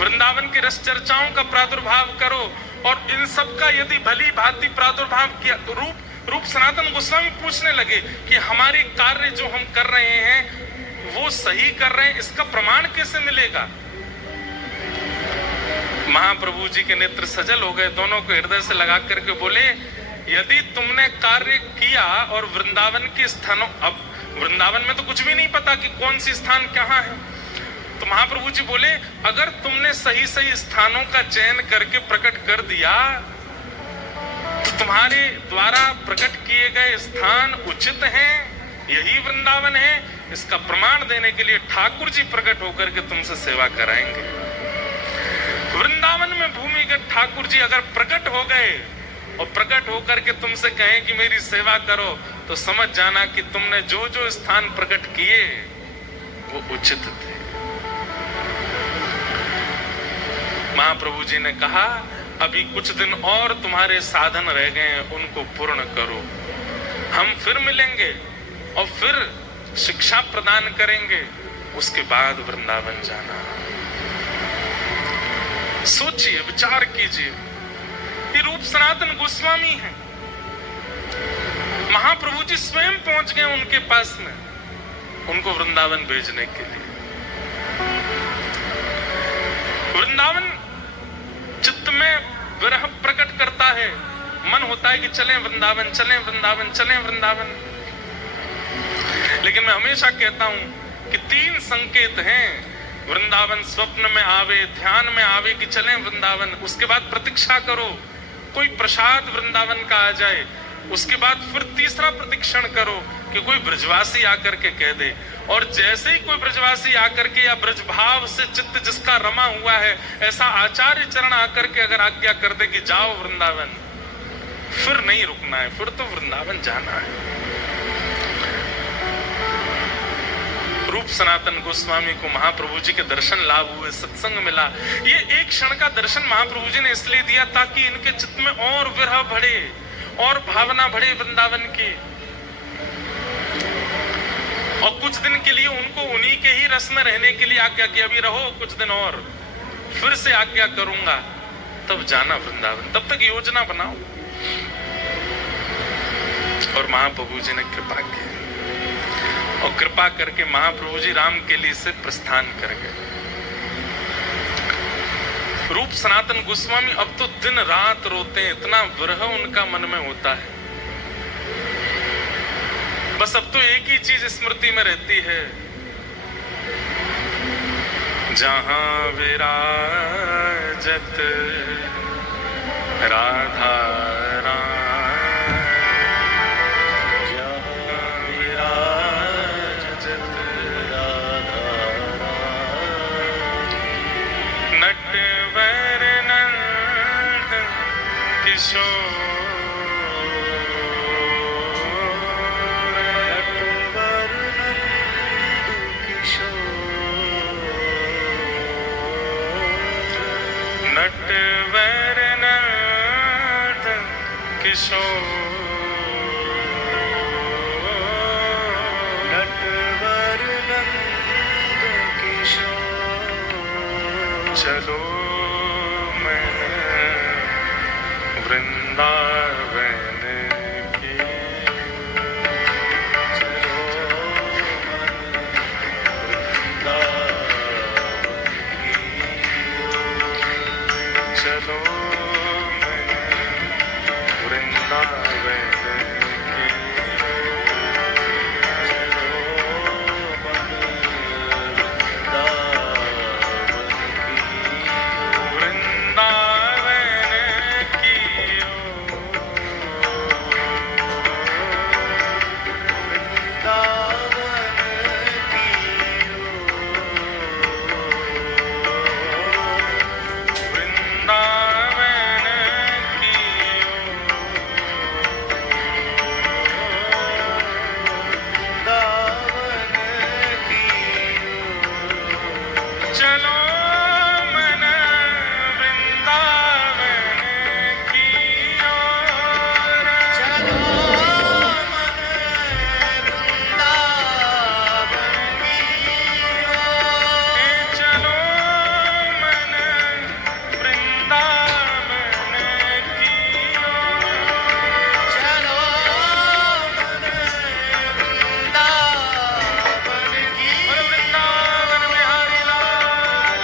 वृंदावन की रस चर्चाओं का प्रादुर्भाव करो। और इन सब का यदि भली भांति प्रादुर्भाव किया तो रूप सनातन गोस्वामी पूछने लगे कि हमारे कार्य जो हम कर रहे हैं वो सही कर रहे हैं, इसका प्रमाण कैसे मिलेगा। महाप्रभु जी के नेत्र सजल हो गए, दोनों को हृदय से लगा करके बोले, यदि तुमने कार्य किया और वृंदावन के स्थानों, अब वृंदावन में तो कुछ भी नहीं पता कि कौन सी स्थान कहाँ है, तो महाप्रभु जी बोले, अगर तुमने सही सही स्थानों का चयन करके प्रकट कर दिया तो तुम्हारे द्वारा प्रकट किए गए स्थान उचित हैं, यही वृंदावन है, इसका प्रमाण देने के लिए ठाकुर जी प्रकट होकर के तुमसे सेवा कराएंगे। वृंदावन में भूमिगत ठाकुर जी अगर प्रकट हो गए और प्रकट होकर के तुमसे कहें कि मेरी सेवा करो, तो समझ जाना कि तुमने जो जो स्थान प्रकट किए वो उचित थे। महाप्रभु जी ने कहा, अभी कुछ दिन और तुम्हारे साधन रह गए हैं, उनको पूर्ण करो, हम फिर मिलेंगे और फिर शिक्षा प्रदान करेंगे, उसके बाद वृंदावन जाना। सोचिए, विचार कीजिए, ये रूप सनातन गोस्वामी हैं। महाप्रभु जी स्वयं पहुंच गए उनके पास में, उनको वृंदावन भेजने के लिए। वृंदावन चित्त में विरह प्रकट करता है, मन होता है कि चलें वृंदावन, चलें वृंदावन, चलें वृंदावन। लेकिन मैं हमेशा कहता हूं कि 3 संकेत हैं। वृंदावन स्वप्न में आवे, ध्यान में आवे कि चलें वृंदावन, उसके बाद प्रतीक्षा करो कोई प्रसाद वृंदावन का आ जाए, उसके बाद फिर तीसरा प्रतीक्षण करो कि कोई ब्रजवासी आकर के कह दे। और जैसे ही कोई ब्रजवासी आकर के या ब्रजभाव से चित्त जिसका रमा हुआ है, ऐसा आचार्य चरण आकर के अगर आज्ञा कर दे कि जाओ वृंदावन, फिर नहीं रुकना है, फिर तो वृंदावन जाना है। रूप सनातन गोस्वामी को महाप्रभु जी के दर्शन लाभ हुए, सत्संग मिला। ये एक क्षण का दर्शन महाप्रभु जी ने इसलिए दिया ताकि इनके चित्त में और विरह बढ़े और भावना बढ़े वृंदावन की। और कुछ दिन के लिए उनको उन्हीं के ही रस में रहने के लिए आज्ञा की, अभी रहो कुछ दिन और, फिर से आज्ञा करूंगा, तब जाना वृंदावन, तब तक योजना बनाओ। और महाप्रभु जी ने कृपा की, और कृपा करके महाप्रभु जी रामकेली से प्रस्थान कर गए। रूप सनातन गोस्वामी अब तो दिन रात रोते हैं, इतना विरह उनका मन में होता है। बस अब तो एक ही चीज स्मृति में रहती है, जहां विराजत राधा राम, जहां विराजत राधा राम, नटवर नंद किशोर, नटवर नंद किशोर, नटवर नंद किशोर, चलो मैं वृंदावन की, चलो चलो मैं वृंदावन की, चलो वृंदावन की, चलो मन वृंदावन की ओर, चलो मन वृंदावन की ओर, चलो मन वृंदावन की ओर, चलो मन वृंदावन की ओर, वृंदावन बिहारी लाल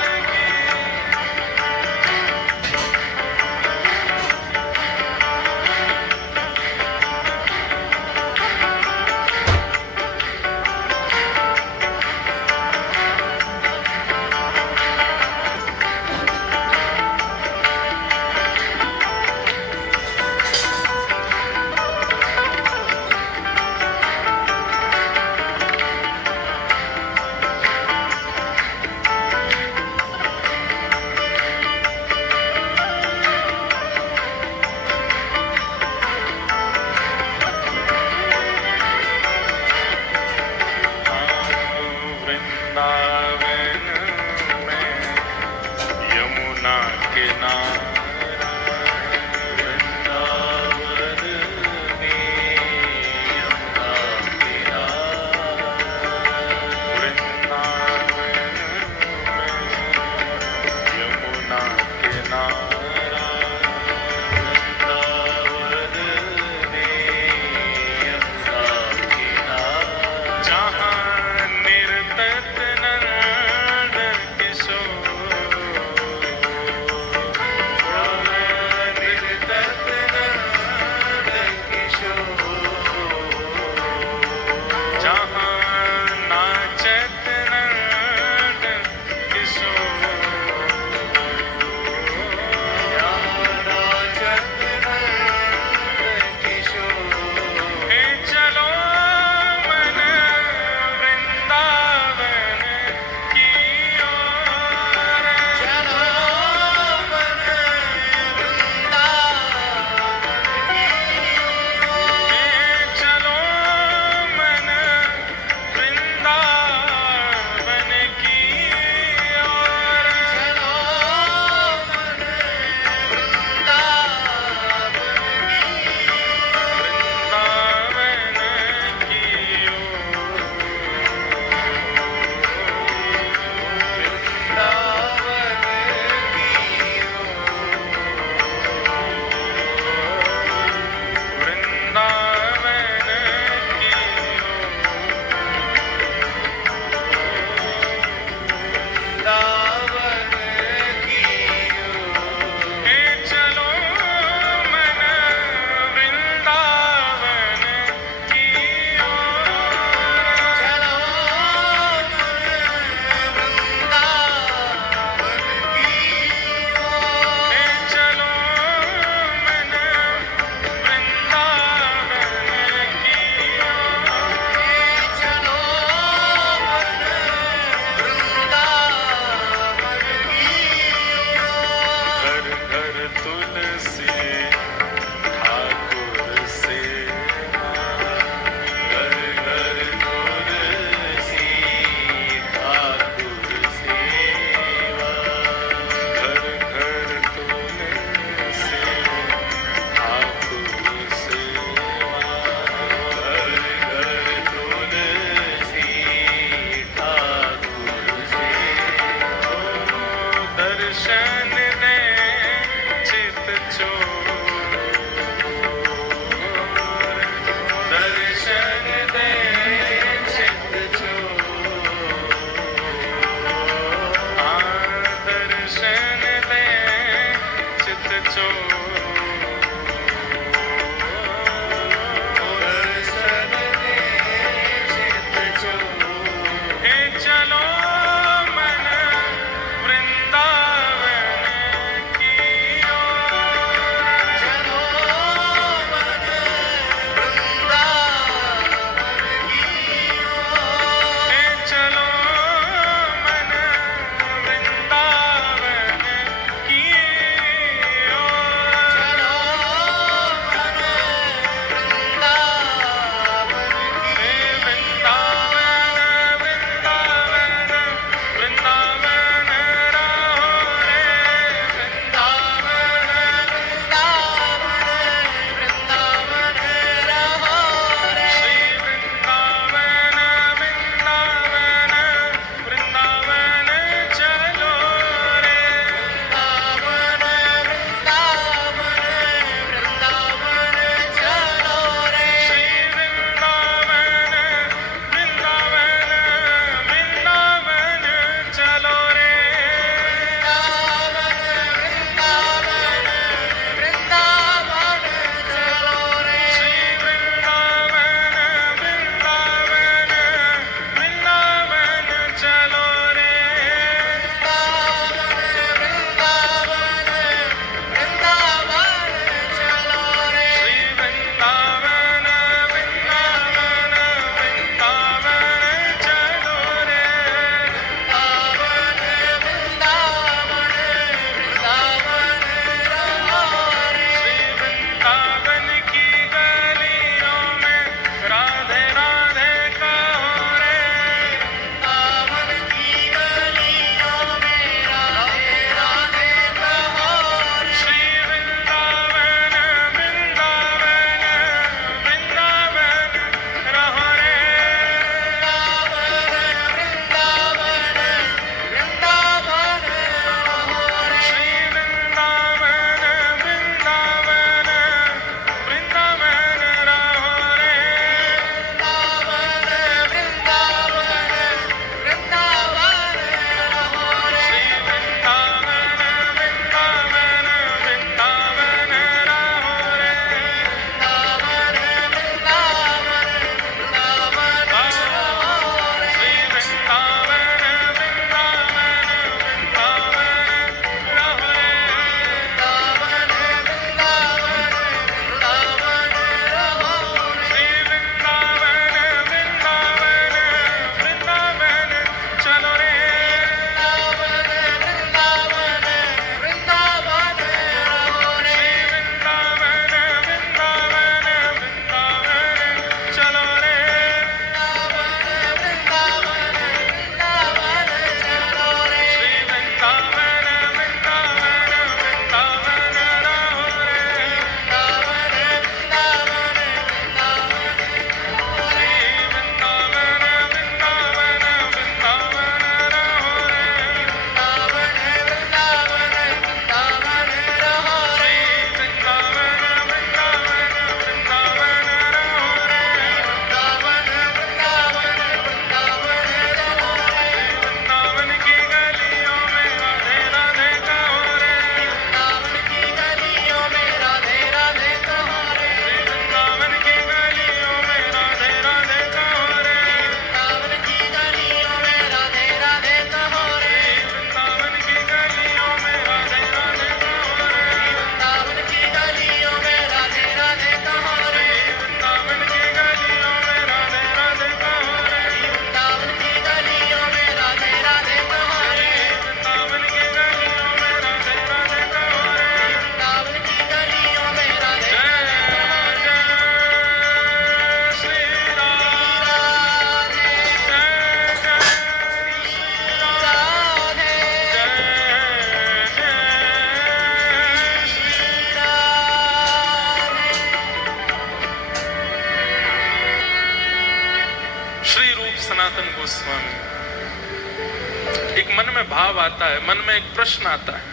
भाव आता है, मन में एक प्रश्न आता है।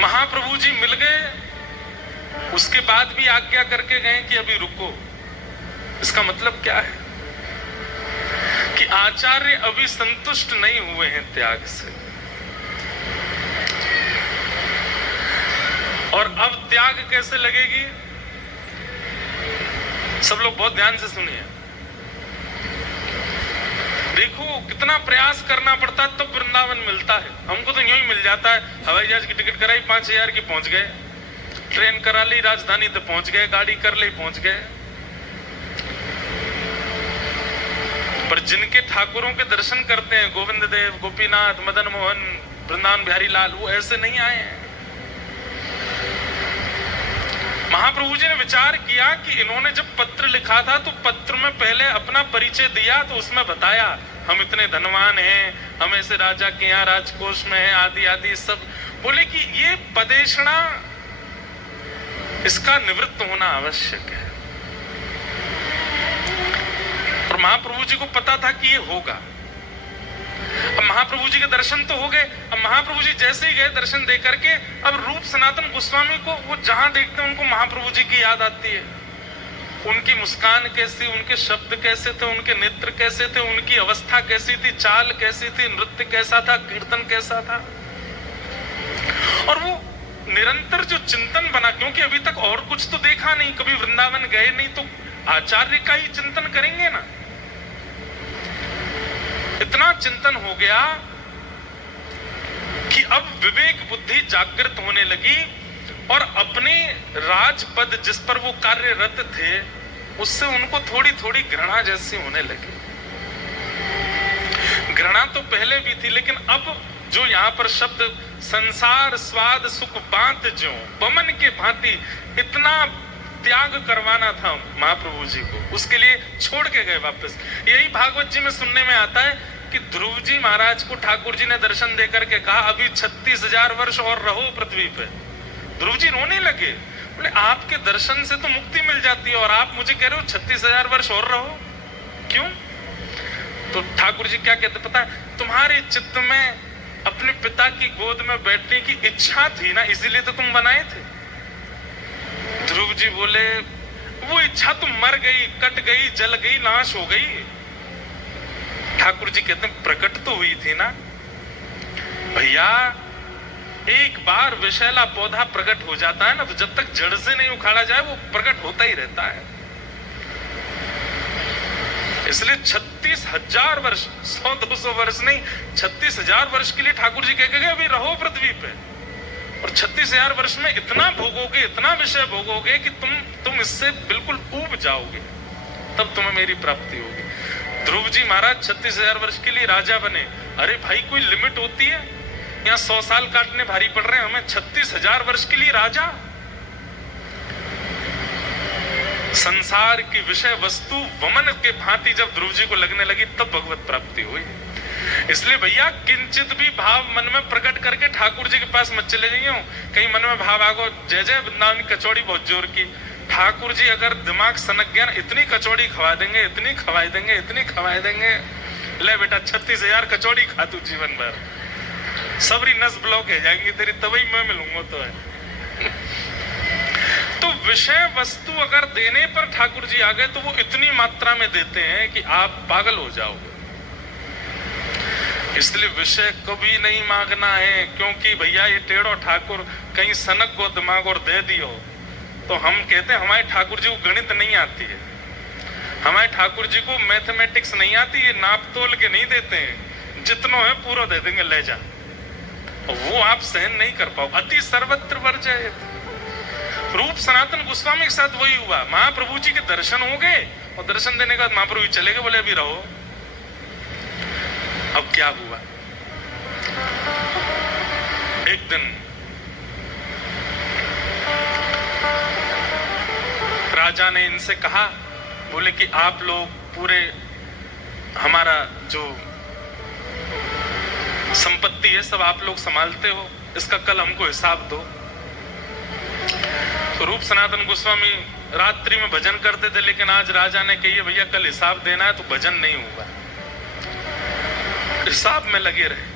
महाप्रभु जी मिल गए, उसके बाद भी आज्ञा करके गए कि अभी रुको। इसका मतलब क्या है कि आचार्य अभी संतुष्ट नहीं हुए हैं त्याग से, और अब त्याग कैसे लगेगी? सब लोग बहुत ध्यान से सुनिए। देखो कितना प्रयास करना पड़ता है तब वृंदावन मिलता है। हमको तो यूं ही मिल जाता है, हवाई जहाज की टिकट कराई 5000 की, पहुंच गए, ट्रेन करा ली राजधानी तो पहुंच गए, गाड़ी कर ली पहुंच गए। पर जिनके ठाकुरों के दर्शन करते हैं, गोविंद देव, गोपीनाथ, मदन मोहन, वृंदावन बिहारी लाल, वो ऐसे नहीं आए हैं। महाप्रभु जी ने विचार किया कि इन्होंने जब पत्र लिखा था तो पत्र में पहले अपना परिचय दिया, तो उसमें बताया हम इतने धनवान हैं, हम ऐसे राजा के यहाँ राजकोष में हैं, आदि आदि सब बोले कि ये पदेशना इसका निवृत्त होना आवश्यक है। और महाप्रभु जी को पता था कि ये होगा। अब महाप्रभु जी के दर्शन तो हो गए। अब महाप्रभु जी जैसे ही गए दर्शन दे करके, अब रूप सनातन गोस्वामी को वो जहां देखते हैं उनको महाप्रभु जी की याद आती है। उनकी मुस्कान कैसी, उनके शब्द कैसे थे, उनके नेत्र कैसे थे, उनकी अवस्था कैसी थी, चाल कैसी थी, नृत्य कैसा था, कीर्तन कैसा था। और वो निरंतर जो चिंतन बना, क्योंकि अभी तक और कुछ तो देखा नहीं, कभी वृंदावन गए नहीं, तो आचार्य का ही चिंतन करेंगे ना। इतना चिंतन हो गया कि अब विवेक बुद्धि जागृत होने लगी, और अपने राजपद जिस पर वो कार्यरत थे उससे उनको थोड़ी थोड़ी घृणा जैसी होने लगी। घृणा तो पहले भी थी, लेकिन अब जो यहाँ पर शब्द संसार स्वाद सुख बांत जो बमन के भांति, इतना त्याग करवाना था महाप्रभु जी को, उसके लिए छोड़ के गए वापस। यही भागवत जी में सुनने में आता है कि ध्रुव जी महाराज को ठाकुर जी ने दर्शन देकर के कहा अभी 36,000 वर्ष और रहो पृथ्वी पे। ध्रुव जी रोने लगे, बोले आपके दर्शन से तो मुक्ति मिल जाती है और आप मुझे कह रहे हो 36,000 वर्ष और रहो, क्यों? तो ठाकुर जी क्या कहते पता है, तुम्हारे चित्त में अपने पिता की गोद में बैठने की इच्छा थी ना, इसीलिए तो तुम बनाए थे। ध्रुव जी बोले वो इच्छा तो मर गई, कट गई, जल गई, नाश हो गई। ठाकुर जी कहते हैं प्रकट तो हुई थी ना भैया। एक बार विषैला पौधा प्रकट हो जाता है ना, तो जब तक जड़ से नहीं उखाड़ा जाए वो प्रकट होता ही रहता है। इसलिए 36,000 वर्ष, 100-200 वर्ष नहीं, 36,000 वर्ष के लिए ठाकुर जी कह गए अभी रहो पृथ्वी पे। और 36,000 वर्ष में इतना भोगोगे, इतना विषय भोगोगे कि तुम इससे बिल्कुल ऊब जाओगे, तब तुम्हें मेरी प्राप्ति होगी। ध्रुव जी महाराज 36,000 वर्ष के लिए राजा बने। अरे भाई कोई लिमिट होती है? यहाँ 100 साल काटने भारी पड़ रहे हैं, हमें 36,000 वर्ष के लिए राजा। संसार की विषय वस्तु वमन के भांति जब ध्रुव जी को लगने लगी तब भगवत प्राप्ति हुई। इसलिए भैया किंचित भी भाव मन में प्रकट करके ठाकुर जी के पास मत चले जाइए। कहीं मन में भाव आगो जय जय वृंदावन की कचौड़ी बहुत जोर की, ठाकुर जी अगर दिमाग सनक गया ना, इतनी कचौड़ी खवा देंगे, इतनी खवाई देंगे, इतनी खवाई देंगे, ले बेटा 36,000 कचौड़ी खा तू जीवन भर, सबरी नस ब्लॉक है जाएंगी तेरी, तभी मैं मिलूंगा तो है। तो विषय वस्तु अगर देने पर ठाकुर जी आ गए तो वो इतनी मात्रा में देते हैं कि आप पागल हो जाओगे। इसलिए विषय कभी नहीं मांगना है, क्योंकि भैया ये टेढ़ो ठाकुर कहीं सनक को दिमाग और दे दियो तो हम कहते हैं हमारे ठाकुर जी को गणित नहीं आती है, हमारे ठाकुर जी को मैथमेटिक्स नहीं आती, ये नाप तोल के नहीं देते हैं, जितना है पूरा दे देंगे ले जा। वो आप सहन नहीं कर पाओ। अति सर्वत्र वर्जय। रूप सनातन गोस्वामी के साथ वही हुआ। महाप्रभु जी के दर्शन हो गए और दर्शन देने के बाद महाप्रभु जी चले गए, बोले अभी रहो। अब क्या हुआ, एक दिन राजा ने इनसे कहा, बोले कि आप लोग पूरे हमारा जो संपत्ति है सब आप लोग संभालते हो, इसका कल हमको हिसाब दो। तो रूप सनातन गोस्वामी रात्रि में भजन करते थे, लेकिन आज राजा ने कही भैया कल हिसाब देना है, तो भजन नहीं हुआ। हिसाब में लगे रहे।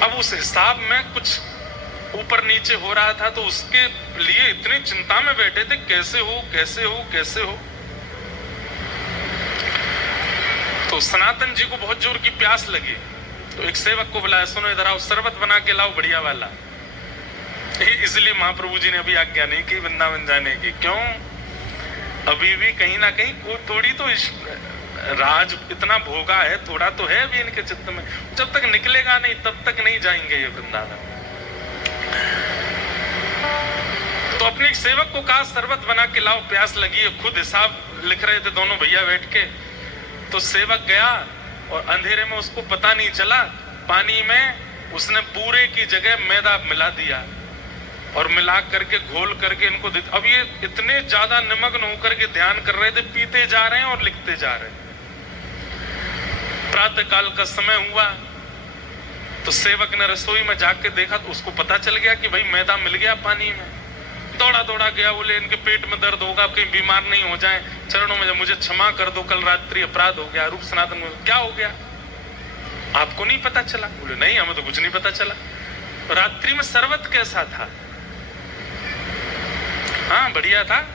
अब उस हिसाब में कुछ ऊपर नीचे हो रहा था, तो उसके लिए इतनी चिंता में बैठे थे, कैसे हो कैसे हो कैसे हो। तो सनातन जी को बहुत जोर की प्यास लगी, तो एक सेवक को बुलाया, सुनो इधर आओ, शरबत बना के लाओ बढ़िया वाला। इसलिए महाप्रभु जी ने अभी आज्ञा नहीं की वृंदावन जाने की। क्यों? अभी भी कहीं ना कहीं थोड़ी तो राज इतना भोगा है, थोड़ा तो है अभी इनके चित्त में। जब तक निकलेगा नहीं तब तक नहीं जाएंगे ये वृंदावन। तो अपने एक सेवक को कहा शरबत बना के लाओ, प्यास लगी है। खुद हिसाब लिख रहे थे दोनों भैया बैठ के। तो सेवक गया और अंधेरे में उसको पता नहीं चला, पानी में उसने पूरे की जगह मैदा मिला दिया और मिला करके घोल करके इनको दे। अब ये इतने ज्यादा निमग्न होकर के ध्यान कर रहे थे, पीते जा रहे हैं और लिखते जा रहे हैं। प्रातः काल का समय हुआ तो सेवक ने रसोई में जाके देखा, तो उसको पता चल गया कि भाई मैदा मिल गया पानी में। दौड़ा दौड़ा गया, बोले इनके पेट में दर्द होगा, कहीं बीमार नहीं हो जाए, चरणों में मुझे क्षमा कर दो, कल रात्रि अपराध हो गया। रूप सनातन को क्या हो गया, आपको नहीं पता चला? बोले नहीं, हमें तो कुछ नहीं पता चला। रात्रि में शरबत कैसा था? हाँ बढ़िया था,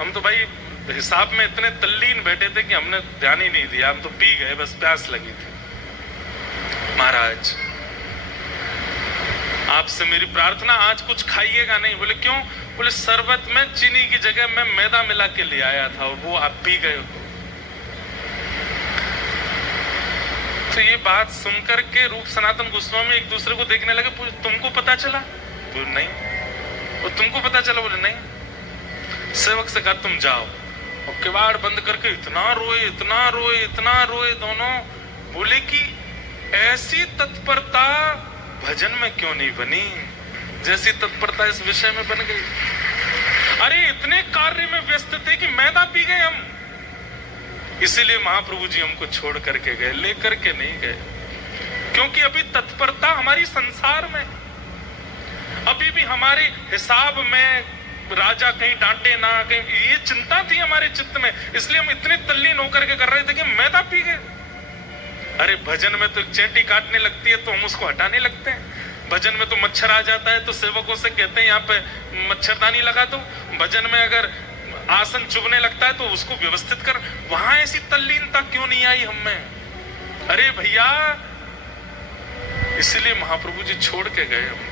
हम तो भाई हिसाब में इतने तल्लीन बैठे थे कि हमने ध्यान ही नहीं दिया, हम तो पी गए, बस प्यास लगी थी। महाराज आपसे मेरी प्रार्थना, आज कुछ खाइएगा नहीं। बोले क्यों? बोले शरबत में चीनी की जगह मैं मैदा मिला के ले आया था और वो आप पी गए हो। तो ये बात सुनकर के रूप सनातन गोस्वामी एक दूसरे को देखने लगे। पूछे तुमको पता चला? बोले नहीं। और तुमको पता चला? बोले नहीं। सेवक से कहा तुम जाओ, और किवाड़ बंद करके इतना रोए इतना रोए इतना रोए दोनों। बोले कि ऐसी तत्परता भजन में क्यों नहीं बनी जैसी तत्परता इस विषय में बन गई। अरे इतने कार्य में व्यस्त थे कि मैदा पी गए हम, इसीलिए महाप्रभु जी हमको छोड़ करके गए, लेकर के नहीं गए। क्योंकि अभी तत्परता हमारी संसार में, अभी भी हमारे हिसाब में राजा कहीं डांटे ना, कहीं ये चिंता थी हमारे चित्त में, इसलिए हम इतने तल्लीन होकर के कर रहे थे कि मैदा पी गए। अरे भजन में तो चेंटी काटने लगती है तो हम उसको हटाने लगते हैं। भजन में तो मच्छर आ जाता है तो सेवकों से कहते हैं यहाँ पे मच्छरदानी लगा दो। भजन में अगर आसन चुभने लगता है तो उसको व्यवस्थित कर। वहां ऐसी तल्लीनता क्यों नहीं आई हम में? अरे भैया, इसलिए महाप्रभु जी छोड़ के गए हम।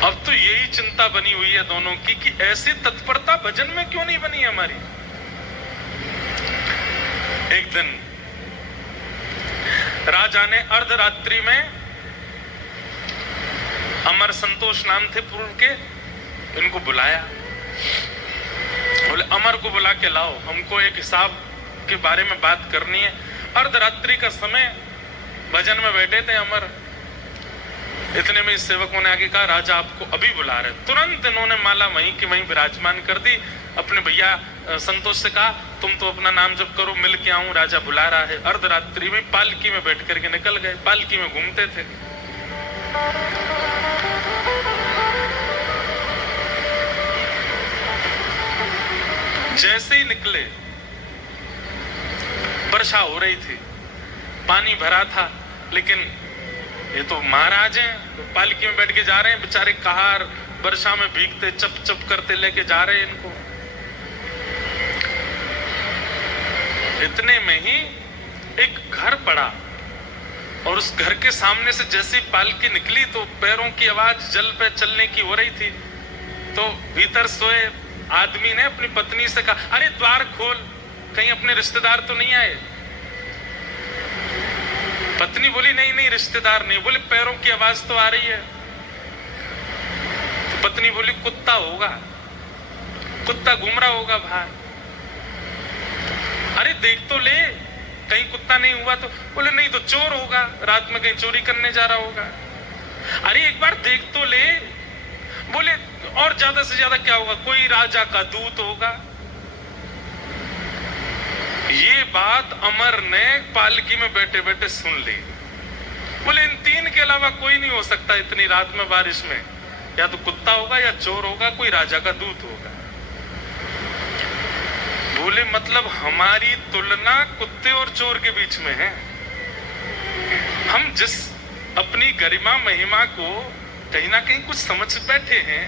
अब तो यही चिंता बनी हुई है दोनों की कि ऐसी तत्परता भजन में क्यों नहीं बनी हमारी। एक दिन राजा ने अर्धरात्रि में, अमर संतोष नाम थे पूर्व के, इनको बुलाया। बोले अमर को बुला के लाओ, हमको एक हिसाब के बारे में बात करनी है। अर्धरात्रि का समय, भजन में बैठे थे अमर। इतने में इस सेवकों ने आगे कहा राजा आपको अभी बुला रहे। तुरंत इन्होंने माला वहीं की वहीं विराजमान कर दी। अपने भैया संतोष से कहा तुम तो अपना नाम जप करो, मिल के आऊं, राजा बुला रहा है। अर्धरात्रि में पालकी में बैठ करके निकल गए। पालकी में घूमते थे। जैसे ही निकले वर्षा हो रही थी, पानी भरा था, लेकिन ये तो महाराज हैं, तो पालकी में बैठ के जा रहे हैं, बेचारे कहार वर्षा में भीगते चप चप करते लेके जा रहे हैं इनको। इतने में ही एक घर पड़ा और उस घर के सामने से जैसी पालकी निकली तो पैरों की आवाज जल पे चलने की हो रही थी। तो भीतर सोए आदमी ने अपनी पत्नी से कहा अरे द्वार खोल, कहीं अपने रिश्तेदार तो नहीं आए। पत्नी बोली नहीं नहीं रिश्तेदार नहीं। बोले पैरों की आवाज तो आ रही है। तो पत्नी बोली कुत्ता होगा, कुत्ता घूम रहा होगा बाहर। अरे देख तो ले, कहीं कुत्ता नहीं हुआ तो। बोले नहीं तो चोर होगा, रात में कहीं चोरी करने जा रहा होगा। अरे एक बार देख तो ले। बोले और ज्यादा से ज्यादा क्या होगा, कोई राजा का दूत होगा। ये बात अमर ने पालकी में बैठे बैठे सुन ली। बोले इन तीन के अलावा कोई नहीं हो सकता इतनी रात में बारिश में, या तो कुत्ता होगा या चोर होगा, कोई राजा का दूत होगा। बोले मतलब हमारी तुलना कुत्ते और चोर के बीच में है। हम जिस अपनी गरिमा महिमा को कहीं ना कहीं कुछ समझ बैठे हैं,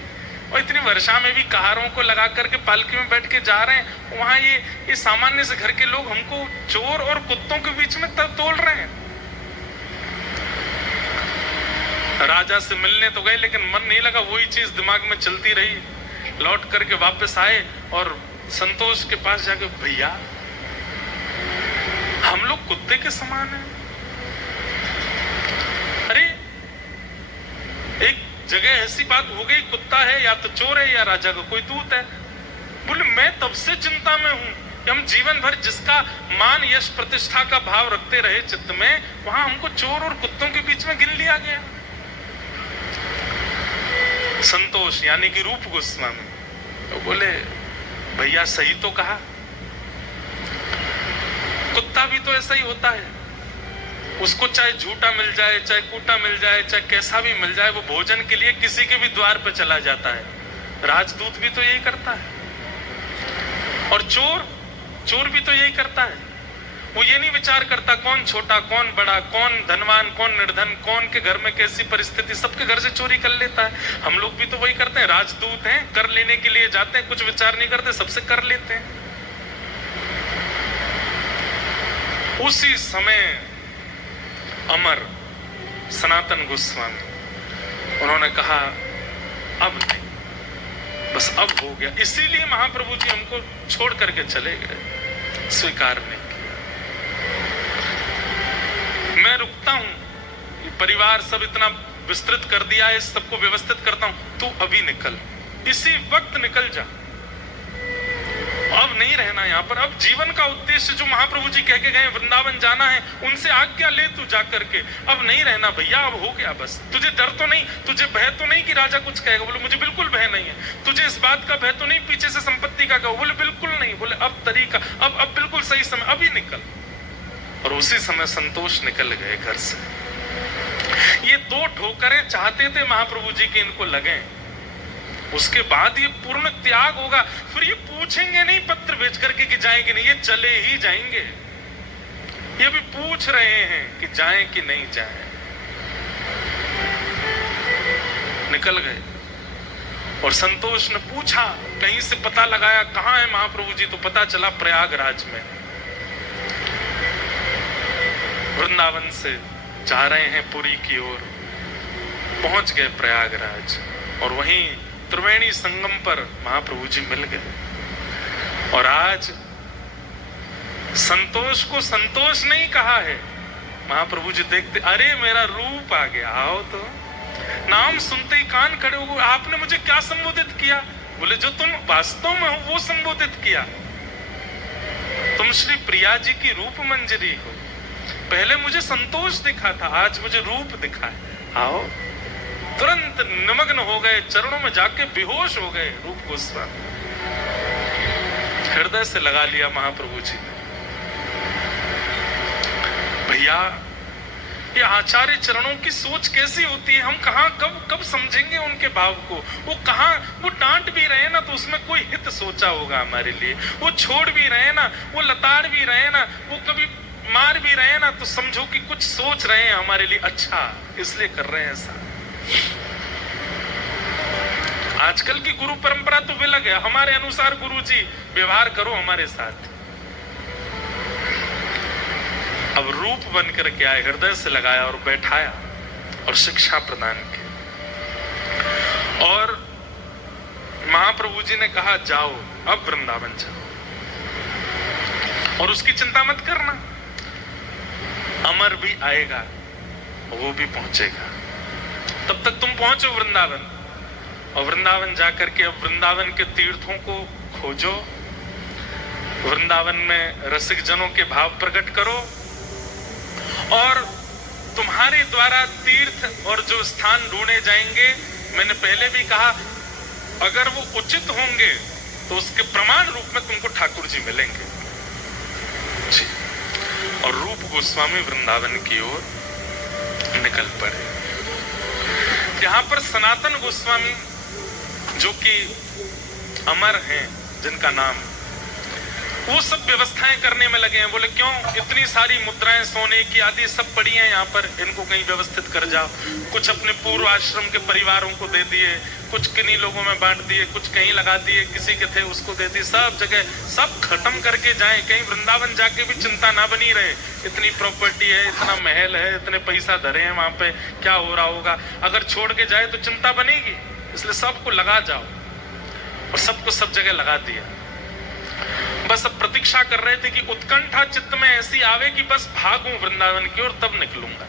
और इतनी वर्षा में भी कहारों को लगा करके पालकी में बैठ के जा रहे हैं, वहां ये सामान्य से घर के लोग हमको चोर और कुत्तों के बीच में तोल रहे हैं। राजा से मिलने तो गए लेकिन मन नहीं लगा, वही चीज दिमाग में चलती रही। लौट करके वापस आए और संतोष के पास जाके, भैया हम लोग कुत्ते के समान हैं। अरे एक जगह ऐसी बात हो गई, कुत्ता है या तो चोर है या राजा का कोई दूत है। बोले मैं तब से चिंता में हूं कि हम जीवन भर जिसका मान यश प्रतिष्ठा का भाव रखते रहे चित्त में, वहां हमको चोर और कुत्तों के बीच में गिन लिया गया। संतोष यानी कि रूप गोस्वामी तो बोले, भैया सही तो कहा, कुत्ता भी तो ऐसा ही होता है। उसको चाहे झूठा मिल जाए, चाहे कूटा मिल जाए, चाहे कैसा भी मिल जाए, वो भोजन के लिए किसी के भी द्वार पर चला जाता है। राजदूत भी तो यही करता है, और चोर भी तो यही करता है। वो ये नहीं विचार करता कौन छोटा कौन बड़ा, कौन धनवान कौन निर्धन, कौन के घर में कैसी परिस्थिति, सबके घर से चोरी कर लेता है। हम लोग भी तो वही करते हैं। राजदूत हैं, कर लेने के लिए जाते हैं, कुछ विचार नहीं करते, सबसे कर लेते हैं। उसी समय अमर सनातन गोस्वामी उन्होंने कहा अब नहीं, बस अब हो गया। इसीलिए महाप्रभु जी हमको छोड़ करके चले गए, स्वीकार नहीं किया। मैं रुकता हूं, ये परिवार सब इतना विस्तृत कर दिया है, सबको व्यवस्थित करता हूं, तू अभी निकल, इसी वक्त निकल जा, अब नहीं रहना यहाँ पर। अब जीवन का उद्देश्य जो महाप्रभु जी कह के गए वृंदावन जाना है, उनसे आज्ञा ले तू जा करके, अब नहीं रहना भैया, अब हो गया बस। तुझे डर तो नहीं, तुझे भय तो नहीं कि राजा कुछ कहेगा? बोले मुझे बिल्कुल भय नहीं है। तुझे इस बात का भय तो नहीं पीछे से संपत्ति का कहो? बोले बिल्कुल नहीं। बोले अब तरीका, अब बिल्कुल सही समय, अभी निकल। और उसी समय संतोष निकल गए घर से। ये दो ठोकरें चाहते थे महाप्रभु जी के इनको लगे, उसके बाद ये पूर्ण त्याग होगा। फिर ये पूछेंगे नहीं पत्र भेज करके कि जाएंगे नहीं, ये चले ही जाएंगे। ये भी पूछ रहे हैं कि जाएं कि नहीं जाएं। निकल गए और संतोष ने पूछा, कहीं से पता लगाया कहां है महाप्रभु जी, तो पता चला प्रयागराज में। वृंदावन से जा रहे हैं पुरी की ओर, पहुंच गए प्रयागराज और वहीं त्रिवेणी संगम पर महाप्रभु जी मिल गए। और आज संतोष को संतोष नहीं कहा है, महाप्रभु जी देखते, अरे मेरा रूप आ गया, आओ तो। नाम सुनते ही कान खड़े हो गए, आपने मुझे क्या संबोधित किया? बोले जो तुम वास्तव में हो वो संबोधित किया। तुम श्री प्रिया जी की रूप मंजरी हो। पहले मुझे संतोष दिखा था, आज मुझे रूप दिखा है, आओ। तुरंत निमग्न हो गए, चरणों में जाके बेहोश हो गए रूप गोस्वामी। हृदय से लगा लिया महाप्रभु जी ने। भैया ये आचार्य चरणों की सोच कैसी होती है, हम कहां कब समझेंगे उनके भाव को। वो डांट भी रहे ना तो उसमें कोई हित सोचा होगा हमारे लिए। वो छोड़ भी रहे ना, वो लताड़ भी रहे ना, वो कभी मार भी रहे ना, तो समझो कि कुछ सोच रहे हैं हमारे लिए अच्छा, इसलिए कर रहे हैं ऐसा। आजकल की गुरु परंपरा तो विलग है, हमारे अनुसार गुरु जी व्यवहार करो हमारे साथ। अब रूप बन करके आए, हृदय से लगाया और बैठाया और शिक्षा प्रदान की। और महाप्रभु जी ने कहा जाओ, अब वृंदावन जाओ और उसकी चिंता मत करना, अमर भी आएगा, वो भी पहुंचेगा, तब तक तुम पहुंचो वृंदावन। और वृंदावन जाकर के अब वृंदावन के तीर्थों को खोजो, वृंदावन में रसिक जनों के भाव प्रकट करो, और तुम्हारे द्वारा तीर्थ और जो स्थान ढूंढे जाएंगे, मैंने पहले भी कहा, अगर वो उचित होंगे तो उसके प्रमाण रूप में तुमको ठाकुर जी मिलेंगे जी। और रूप गोस्वामी वृंदावन की ओर निकल पड़े। यहाँ पर सनातन गोस्वामी जो कि अमर हैं, जिनका नाम, वो सब व्यवस्थाएं करने में लगे हैं। बोले क्यों? इतनी सारी मुद्राएं सोने की आदि सब पड़ी हैं यहाँ पर, इनको कहीं व्यवस्थित कर जाओ। कुछ अपने पूर्व आश्रम के परिवारों को दे दिए, कुछ किन्हीं लोगों में बांट दिए, कुछ कहीं लगा दिए, किसी के थे उसको दे दिए, सब जगह सब खत्म करके जाएं। कहीं वृंदावन जाके भी चिंता ना बनी रहे, इतनी प्रॉपर्टी है, इतना महल है, इतने पैसा धरे हैं वहां पे, क्या हो रहा होगा। अगर छोड़ के जाए तो चिंता बनेगी, इसलिए सबको लगा जाओ। और सबको सब जगह लगा दिया। बस अब प्रतीक्षा कर रहे थे कि उत्कंठा चित्त में ऐसी आवे कि बस भागूं वृंदावन की ओर, तब निकलूंगा।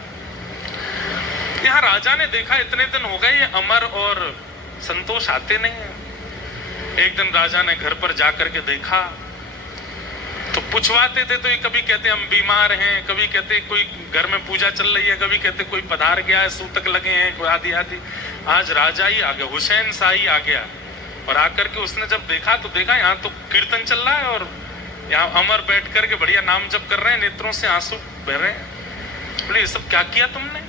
यहाँ राजा ने देखा इतने दिन हो गए ये अमर और संतोष आते नहीं है। एक दिन राजा ने घर पर जाकर के देखा तो पूछवाते थे, तो ये कभी कहते हम बीमार हैं, कभी कहते कोई घर में पूजा चल रही है, कभी कहते कोई पधार गया है, सूतक लगे हैं, कोई आदि आदि। आज राजा ही आ गया, हुसैन शाही आ गया। और आकर के उसने जब देखा तो देखा यहाँ तो कीर्तन चल रहा है और यहाँ अमर बैठ करके बढ़िया नाम जप कर रहे हैं, नेत्रों से आंसू बह रहे हैं। बोले ये सब क्या किया तुमने?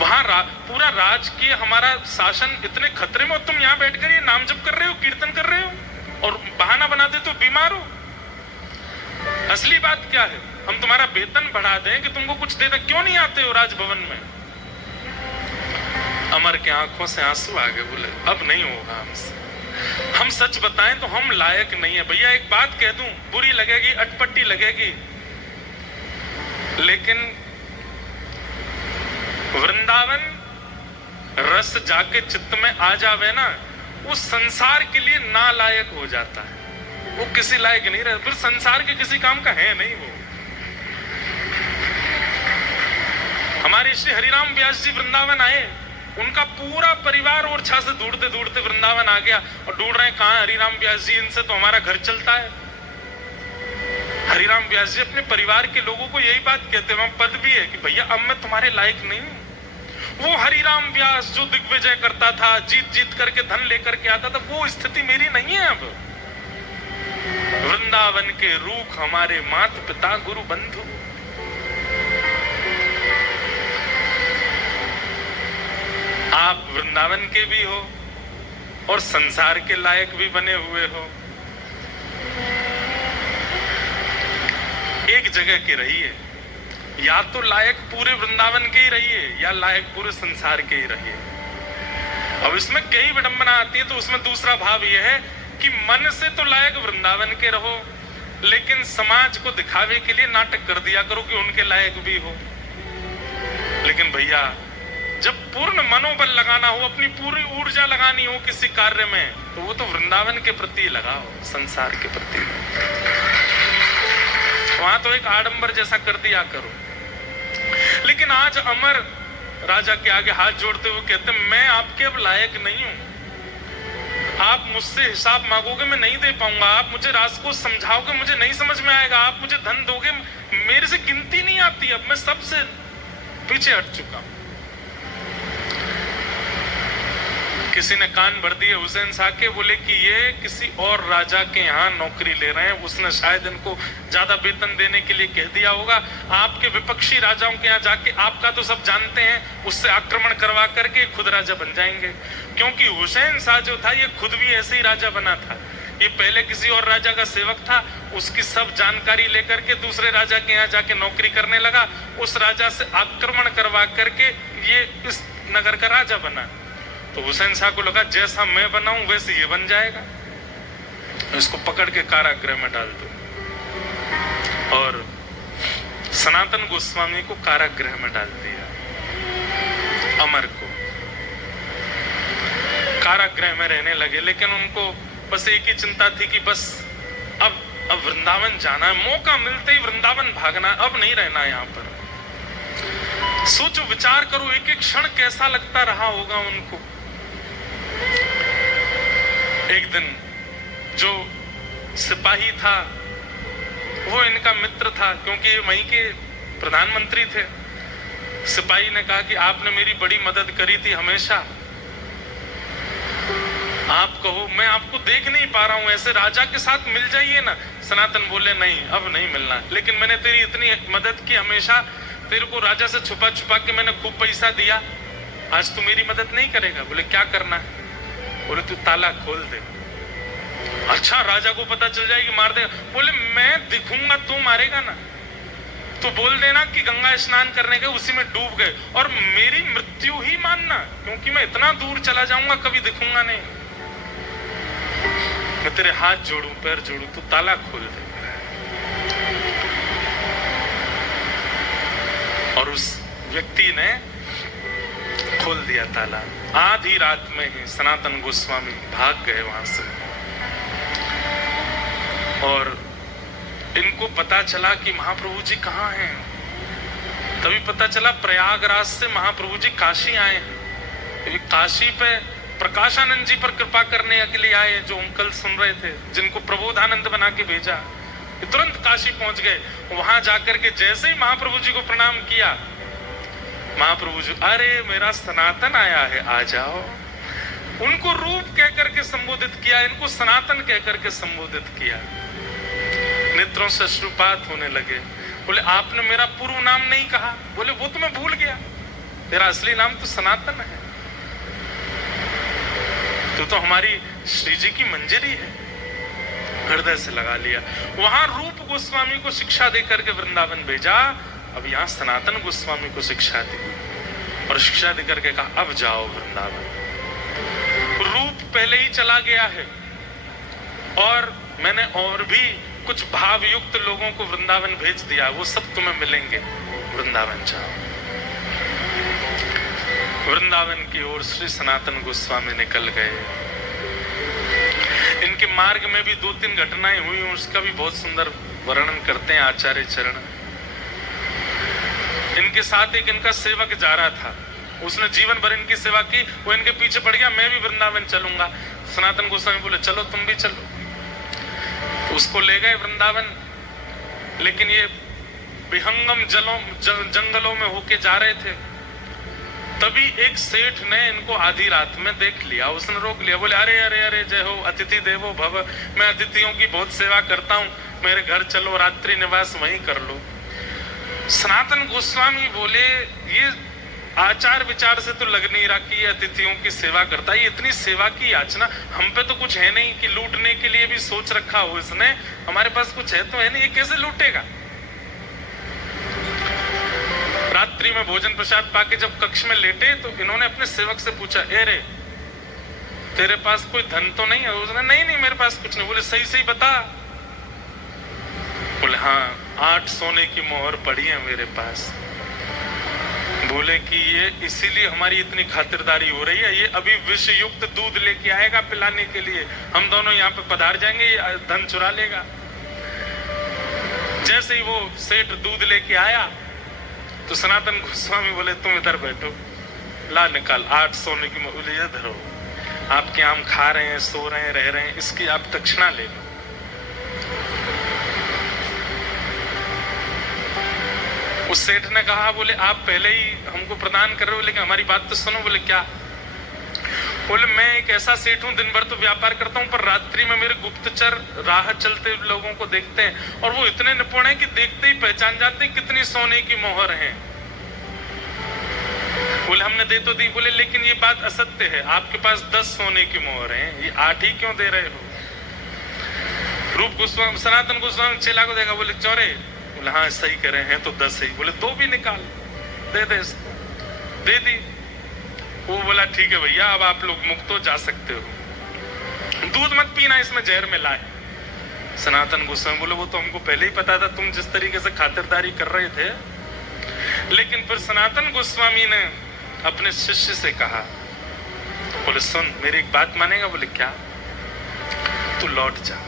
वहां पूरा राजकीय हमारा शासन इतने खतरे में, तुम यहाँ बैठ कर ये नाम जप कर रहे हो, कीर्तन कर रहे हो और बहाना बना देते हो बीमार हो। असली बात क्या है? हम तुम्हारा वेतन बढ़ा दें कि तुमको कुछ दे दें, क्यों नहीं आते हो राजभवन में? अमर के आंखों से आंसू आ गए। बोले अब नहीं होगा हमसे, हम सच बताएं तो हम लायक नहीं है। भैया एक बात कह दूं, बुरी लगेगी, अटपटी लगेगी, लेकिन वृंदावन रस जाके चित्त में आ जावे ना, वो संसार के लिए नालायक हो जाता है, वो किसी लायक नहीं रहे, फिर संसार के किसी काम का है नहीं वो। हमारे श्री हरिराम व्यास जी वृंदावन आए, उनका पूरा परिवार ओरछा से ढूंढते ढूंढते वृंदावन आ गया और ढूंढ रहे हैं कहां हरिराम व्यास जी, इनसे तो हमारा घर चलता है। हरिराम व्यास जी अपने परिवार के लोगों को यही बात कहते हैं, पद भी है कि भैया अब मैं तुम्हारे लायक नहीं हूं। वो हरिराम व्यास जो दिग्विजय करता था, जीत जीत करके धन लेकर के आता था, वो स्थिति मेरी नहीं है अब। वृंदावन के रूख हमारे माता पिता गुरु बंधु, आप वृंदावन के भी हो और संसार के लायक भी बने हुए हो। एक जगह के रहिए, या तो लायक पूरे वृंदावन के ही रहिए या लायक पूरे संसार के ही रहिए। अब इसमें कई विडंबना आती है, तो उसमें दूसरा भाव यह है कि मन से तो लायक वृंदावन के रहो, लेकिन समाज को दिखावे के लिए नाटक कर दिया करो कि उनके लायक भी हो। लेकिन भैया जब पूर्ण मनोबल लगाना हो, अपनी पूरी ऊर्जा लगानी हो किसी कार्य में, तो वो तो वृंदावन के प्रति लगाओ, संसार के प्रति। वहां तो एक आडंबर जैसा कर दिया करो। लेकिन आज अमर राजा के आगे हाथ जोड़ते हुए कहते, मैं आपके अब लायक नहीं हूं। आप मुझसे हिसाब मांगोगे, मैं नहीं दे पाऊंगा। आप मुझे राज को समझाओगे, मुझे नहीं समझ में आएगा। आप मुझे धन दोगे, मेरे से गिनती नहीं आती। अब मैं सबसे पीछे हट चुका हूं। किसी ने कान भर दिए हुसैन शाह के, बोले कि ये किसी और राजा के यहाँ नौकरी ले रहे हैं, उसने शायद इनको ज्यादा वेतन देने के लिए कह दिया होगा। आपके विपक्षी राजाओं के यहाँ जाके, आपका तो सब जानते हैं, उससे आक्रमण करवा करके खुद राजा बन जाएंगे। क्योंकि हुसैन शाह जो था ये खुद भी ऐसे ही राजा बना था। ये पहले किसी और राजा का सेवक था, उसकी सब जानकारी लेकर के दूसरे राजा के यहाँ जाके नौकरी करने लगा। उस राजा से आक्रमण करवा करके ये इस नगर का राजा बना। तो हुसैन शाह को लगा जैसा मैं बनाऊं वैसे ये बन जाएगा, इसको पकड़ के कारागृह में डाल दो। और सनातन गोस्वामी को कारागृह में डाल दिया, अमर को कारागृह में रहने लगे। लेकिन उनको बस एक ही चिंता थी कि बस अब वृंदावन जाना है, मौका मिलते ही वृंदावन भागना, अब नहीं रहना यहाँ पर। सोचो, विचार करो, एक एक क्षण कैसा लगता रहा होगा उनको। एक दिन जो सिपाही था वो इनका मित्र था, क्योंकि ये वहीं के प्रधानमंत्री थे। सिपाही ने कहा कि आपने मेरी बड़ी मदद करी थी हमेशा, आप कहो, मैं आपको देख नहीं पा रहा हूं, ऐसे राजा के साथ मिल जाइए ना। सनातन बोले नहीं, अब नहीं मिलना, लेकिन मैंने तेरी इतनी मदद की हमेशा, तेरे को राजा से छुपा छुपा के मैंने खूब पैसा दिया, आज तू मेरी मदद नहीं करेगा? बोले क्या करना है? बोले तू ताला खोल दे। अच्छा राजा को पता चल जाएगी, मार देगा। बोले मैं दिखूंगा तो मारेगा ना, तो बोल देना कि गंगा स्नान करने गए, उसी में डूब गए, और मेरी मृत्यु ही मानना, क्योंकि मैं इतना दूर चला जाऊंगा कभी दिखूंगा नहीं। मैं तेरे हाथ जोड़ू, पैर जोड़ू, तू ताला खोल दे। और उस व्यक्ति ने खोल दिया ताला। आधी रात में ही सनातन गोस्वामी भाग गए वहां से, और इनको पता चला कि महाप्रभु जी कहाँ हैं। तभी पता चला प्रयागराज से महाप्रभु जी काशी आए हैं। काशी पे प्रकाशानंद जी पर कृपा करने के लिए आए, जो हम कल सुन रहे थे, जिनको प्रबोधानंद बना के भेजा। तुरंत काशी पहुंच गए। वहां जाकर के जैसे ही महाप्रभु जी को प्रणाम किया, महाप्रभु जी, अरे मेरा सनातन आया है, आ जाओ। उनको रूप कह करके संबोधित किया, इनको सनातन कह करके संबोधित किया। नेत्रों से अश्रुपात होने लगे। बोले आपने मेरा पूर्व नाम नहीं कहा। बोले वो तो मैं भूल गया, तेरा असली नाम तो सनातन है, तो हमारी श्री जी की मंजरी है। हृदय से लगा लिया। वहां रूप गोस्वामी को शिक्षा देकर के वृंदावन भेजा, अब यहाँ सनातन गोस्वामी को शिक्षा दी, और शिक्षा देकर के कहा अब जाओ वृंदावन। रूप पहले ही चला गया है, और मैंने और भी कुछ भावयुक्त लोगों को वृंदावन भेज दिया, वो सब तुम्हें मिलेंगे। वृंदावन जाओ। वृंदावन की ओर श्री सनातन गोस्वामी निकल गए। इनके मार्ग में भी 2-3 घटनाएं हुई, उसका भी बहुत सुंदर वर्णन करते हैं आचार्य चरण। इनके साथ एक इनका सेवक जा रहा था, उसने जीवन भर इनकी सेवा की, वो इनके पीछे पड़ गया, मैं भी वृंदावन चलूंगा। सनातन गोस्वामी बोले चलो तुम भी चलो। उसको ले गए वृंदावन, लेकिन ये विहंगम जंगलों में होके जा रहे थे। तभी एक सेठ ने इनको आधी रात में देख लिया, उसने रोक लिया। बोले अरे अरे अरे जय हो अतिथि देवो भव, मैं अतिथियों की बहुत सेवा करता हूँ, मेरे घर चलो, रात्रि निवास वहीं कर लो। सनातन गोस्वामी बोले ये आचार विचार से तो लग नहीं रहा कि ये अतिथियों की सेवा करता है, ये इतनी सेवा की याचना, हम पे तो कुछ है नहीं कि लूटने के लिए भी सोच रखा हो इसने, हमारे पास कुछ है तो है नहीं, ये कैसे लूटेगा। रात्रि में भोजन प्रसाद पाके जब कक्ष में लेटे तो इन्होंने अपने सेवक से पूछा, ए रे तेरे पास कोई धन तो नहीं है। उसने नहीं नहीं मेरे पास कुछ नहीं। बोले सही सही बता। बोले हाँ 8 सोने की मोहर पड़ी है मेरे पास। बोले कि ये इसीलिए हमारी इतनी खातिरदारी हो रही है, ये अभी विष युक्त दूध लेके आएगा पिलाने के लिए, हम दोनों यहाँ पे पधार जाएंगे, ये धन चुरा लेगा। जैसे ही वो सेठ दूध लेके आया तो सनातन गोस्वामी बोले तुम इधर बैठो, ला निकाल 8 सोने की मोहर, ये धरो, आपके आम खा रहे हैं, सो रहे हैं, रह रहे हैं, इसकी आप दक्षिणा ले लो। उस सेठ ने कहा, बोले आप पहले ही हमको प्रदान कर रहे हो, लेकिन हमारी बात तो सुनो। बोले क्या। बोले मैं एक ऐसा सेठ हूं, दिन भर तो व्यापार करता हूं, पर रात्रि में मेरे गुप्तचर राह चलते लोगों को देखते हैं, और वो इतने निपुण हैं कि देखते ही पहचान जाते हैं कितनी सोने की मोहर है। बोले हमने दे तो दी। बोले लेकिन ये बात असत्य है, आपके पास 10 सोने की मोहर है, ये 8 ही क्यों दे रहे हो। रूप गोस्वामी सनातन गोस्वामी चेला को देखा, बोले चौरे। बोले हाँ सही कह रहे हैं, तो 10 ही। बोले 2 भी निकाल दे दे। दे दी। वो बोला ठीक है भैया, अब आप लोग मुक्त हो, जा सकते हो, दूध मत पीना, इसमें जहर मिला है। सनातन गोस्वामी बोले वो तो हमको पहले ही पता था, तुम जिस तरीके से खातिरदारी कर रहे थे। लेकिन फिर सनातन गोस्वामी ने अपने शिष्य से कहा, बोले सुन मेरी एक बात मानेगा। बोले क्या। तू लौट जा,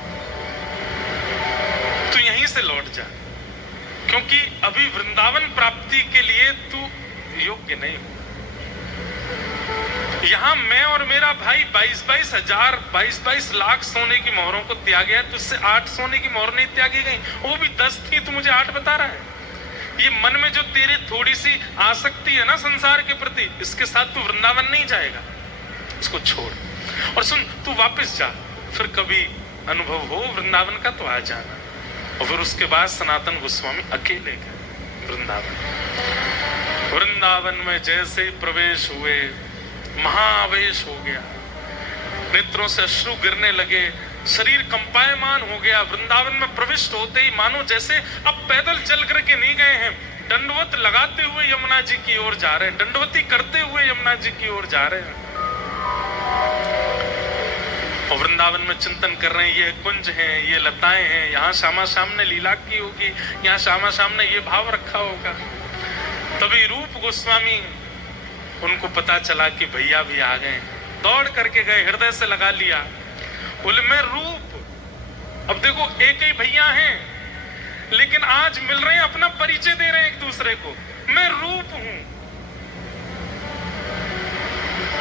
तू यहीं से लौट जा, क्योंकि अभी वृंदावन प्राप्ति के लिए तू योग्य नहीं हो। यहां मैं और मेरा भाई 22 लाख सोने की मोहरों को त्यागे है, तुझसे 8 सोने की मोहर नहीं त्यागी गई, वो भी 10 थी, तू मुझे 8 बता रहा है। ये मन में जो तेरी थोड़ी सी आसक्ति है ना संसार के प्रति, इसके साथ तू वृंदावन नहीं जाएगा, इसको छोड़। और सुन तू वापस जा, फिर कभी अनुभव हो वृंदावन का तो आ जाना। और फिर उसके बाद सनातन गोस्वामी अकेले गए वृंदावन। वृंदावन में जैसे ही प्रवेश हुए, महाआवेश हो गया, नेत्रों से अश्रु गिरने लगे। शरीर कंपायमान हो गया। वृंदावन में प्रविष्ट होते ही मानो जैसे अब पैदल चल करके नहीं गए हैं, दंडवत लगाते हुए यमुना जी की ओर जा रहे हैं, दंडवती करते हुए यमुना जी की ओर जा रहे हैं। और वृंदावन में चिंतन कर रहे हैं, ये कुंज हैं, ये लताएं हैं, यहाँ श्यामा श्याम ने लीला की होगी, यहाँ श्यामा श्याम ने ये भाव रखा होगा। तभी रूप गोस्वामी, उनको पता चला कि भैया भी आ गए, दौड़ करके गए, हृदय से लगा लिया, बोले मैं रूप। अब देखो एक ही भैया हैं, लेकिन आज मिल रहे हैं, अपना परिचय दे रहे हैं एक दूसरे को, मैं रूप हूं।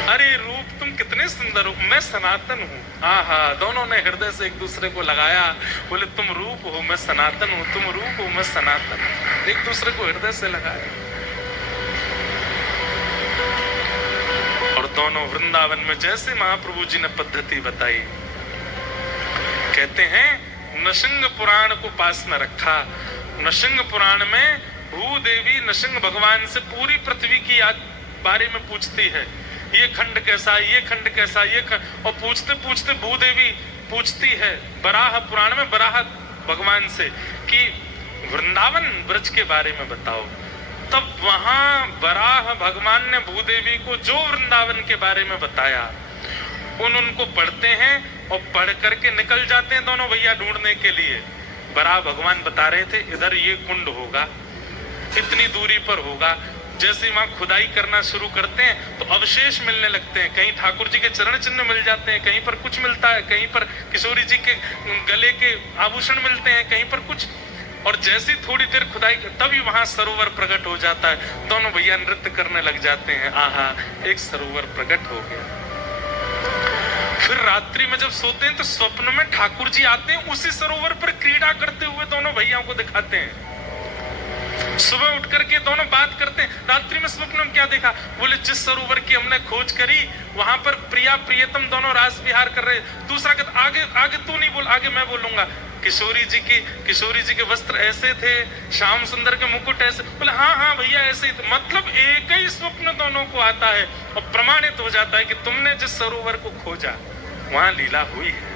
अरे रूप तुम कितने सुंदर हो, मैं सनातन हूं। आहा, दोनों ने हृदय से एक दूसरे को लगाया, बोले तुम रूप हो, मैं सनातन हूं, तुम रूप हो, मैं सनातन हूं। एक दूसरे को हृदय से लगाया और दोनों वृंदावन में जैसे महाप्रभु जी ने पद्धति बताई, कहते हैं नृसिंह पुराण को पास में रखा। नृसिंह पुराण में भूदेवी नृसिंह भगवान से पूरी पृथ्वी की बारे में पूछती है, ये खंड कैसा, ये खंड कैसा, ये खंड, और पूछते पूछते भूदेवी पूछती है बराह पुराण में बराह भगवान से कि वृंदावन ब्रज के बारे में बताओ। तब वहां बराह भगवान ने भूदेवी को जो वृंदावन के बारे में बताया, उनको पढ़ते हैं और पढ़ करके निकल जाते हैं दोनों भैया ढूंढने के लिए। बराह भगवान बता रहे थे इधर ये कुंड होगा, इतनी दूरी पर होगा। जैसे वहां खुदाई करना शुरू करते हैं तो अवशेष मिलने लगते हैं, कहीं ठाकुर जी के चरण चिन्ह मिल जाते हैं, कहीं पर कुछ मिलता है, कहीं पर किशोरी जी के गले के आभूषण मिलते हैं, कहीं पर कुछ। और जैसी थोड़ी देर खुदाई तभी वहां सरोवर प्रकट हो जाता है, दोनों भैया नृत्य करने लग जाते हैं। आहा, एक सरोवर प्रकट हो गया। फिर रात्रि में जब सोते हैं तो स्वप्न में ठाकुर जी आते हैं, उसी सरोवर पर क्रीड़ा करते हुए दोनों भैयाओं को दिखाते हैं। सुबह उठ करके दोनों बात करते हैं, रात्रि में स्वप्न में क्या देखा, बोले जिस सरोवर की हमने खोज करी वहां पर प्रिया प्रियतम दोनों रास विहार कर रहे। दूसरा कहता आगे आगे तू नहीं बोल, आगे मैं बोलूंगा। किशोरी जी के वस्त्र ऐसे थे, श्याम सुंदर के मुकुट ऐसे। बोले हाँ हाँ भैया ऐसे ही। मतलब एक ही स्वप्न दोनों को आता है और प्रमाणित हो जाता है कि तुमने जिस सरोवर को खोजा वहां लीला हुई है।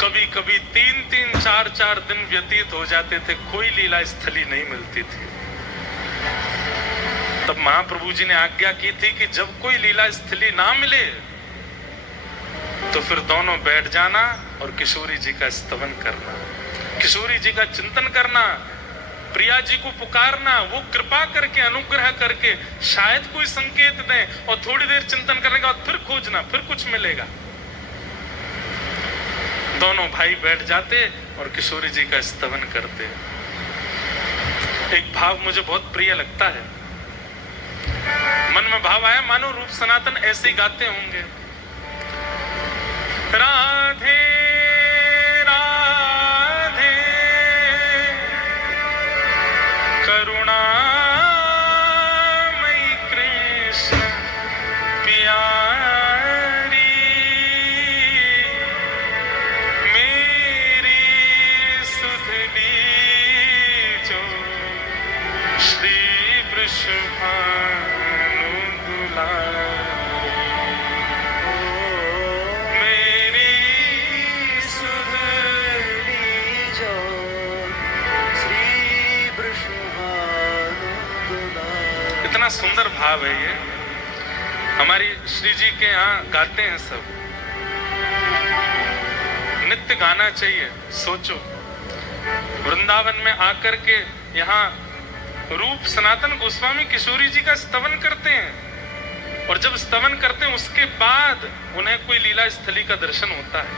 कभी कभी 3-3, 4-4 दिन व्यतीत हो जाते थे, कोई लीला स्थली नहीं मिलती थी। तब महाप्रभु जी ने आज्ञा की थी कि जब कोई लीला स्थली ना मिले तो फिर दोनों बैठ जाना और किशोरी जी का स्तवन करना, किशोरी जी का चिंतन करना, प्रिया जी को पुकारना, वो कृपा करके अनुग्रह करके शायद कोई संकेत दें, और थोड़ी देर चिंतन करने के बाद फिर खोजना, फिर कुछ मिलेगा। दोनों भाई बैठ जाते और किशोरी जी का स्तवन करते। एक भाव मुझे बहुत प्रिय लगता है, मन में भाव आया मानो रूप सनातन ऐसे ही गाते होंगे। राधे राधे करुणामयी कृष्ण प्यारी, मेरी सुध लीजो श्री वृषभानु दुलारी, सुंदर भाव है ये। हमारी श्री जी के यहाँ गाते हैं सब, नित्य गाना चाहिए। सोचो वृंदावन में आकर के यहाँ रूप सनातन गोस्वामी किशोरी जी का स्तवन करते हैं, और जब स्तवन करते हैं उसके बाद उन्हें कोई लीला स्थली का दर्शन होता है।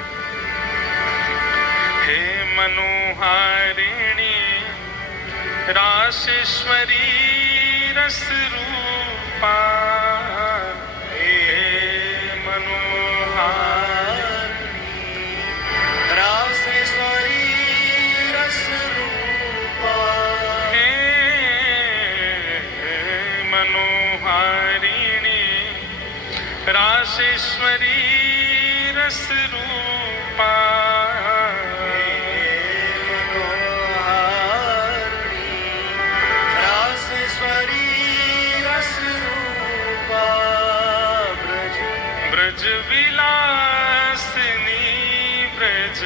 हे मनोहारिणी रासेश्वरी रस रूपा, हे मनोहारिणी रासेश्वरी रस रूपा, हे मनोहारिणी रासेश्वरी रस रूपा, ब्रज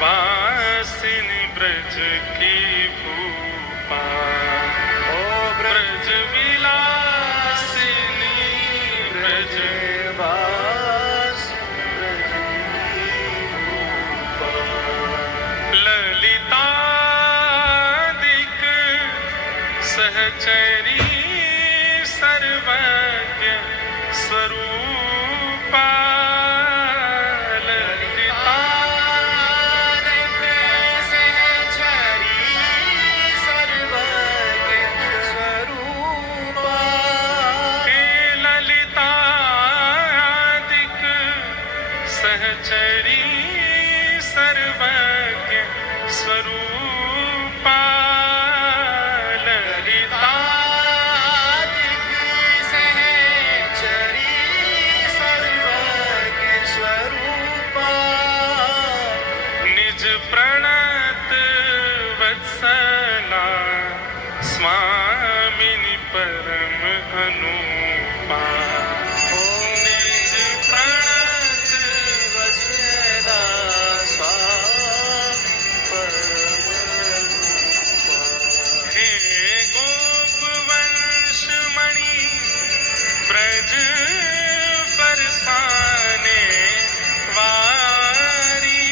वासिनी ब्रज की भूपा, ओ ब्रज विलासिनी ब्रज ललितादिक सहचरी सर्वज्ञ स्वरूपा, ललितादिक सहचरी सर्वज्ञ स्वरूपा, हे ललितादिक सहचरी सर्वज्ञ स्वरूपा, ललितादिक सहचरी सर्वज्ञ स्वरूपा, निज प्रणत वत्सला स्वामिनी परम अनुपा, निज प्रणत वत्सला स्वामी परम रूपा, हे गोपवंश मणि ब्रज बरसाने वारी,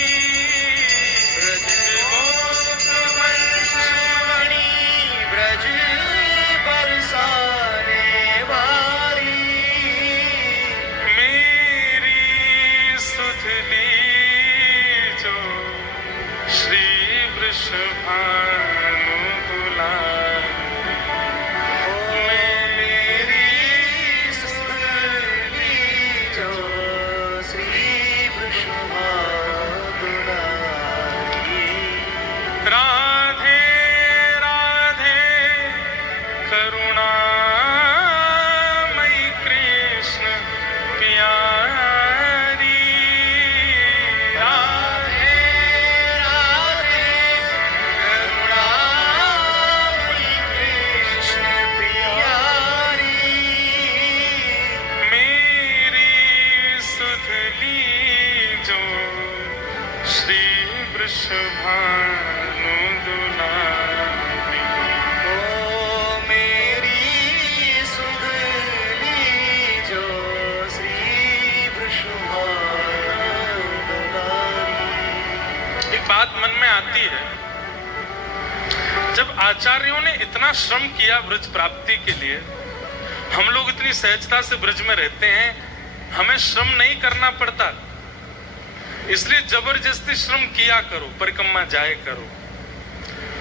ब्रज गोपवंश मणि ब्रज बरसाने वारी, मेरी सुधली जो श्री वृषभानु दुलारी, ओ मेरी सुधली जो श्री वृषभानुलारी, राधे राधे करुणामयी कृष्ण प्यारी, राधे राधे करुणामयी कृष्ण प्यारी, मेरी सुधली जो श्री वृषभानु दुलारी, ओ मेरी सुधली जो श्री वृषभानुलारी। एक बात मन में आती है, जब आचार्यों ने इतना श्रम किया ब्रज प्राप्ति के लिए, हम लोग इतनी सहजता से ब्रज में रहते हैं, हमें श्रम नहीं करना पड़ता, इसलिए जबरदस्ती श्रम किया करो, परिक्रमा जाए करो।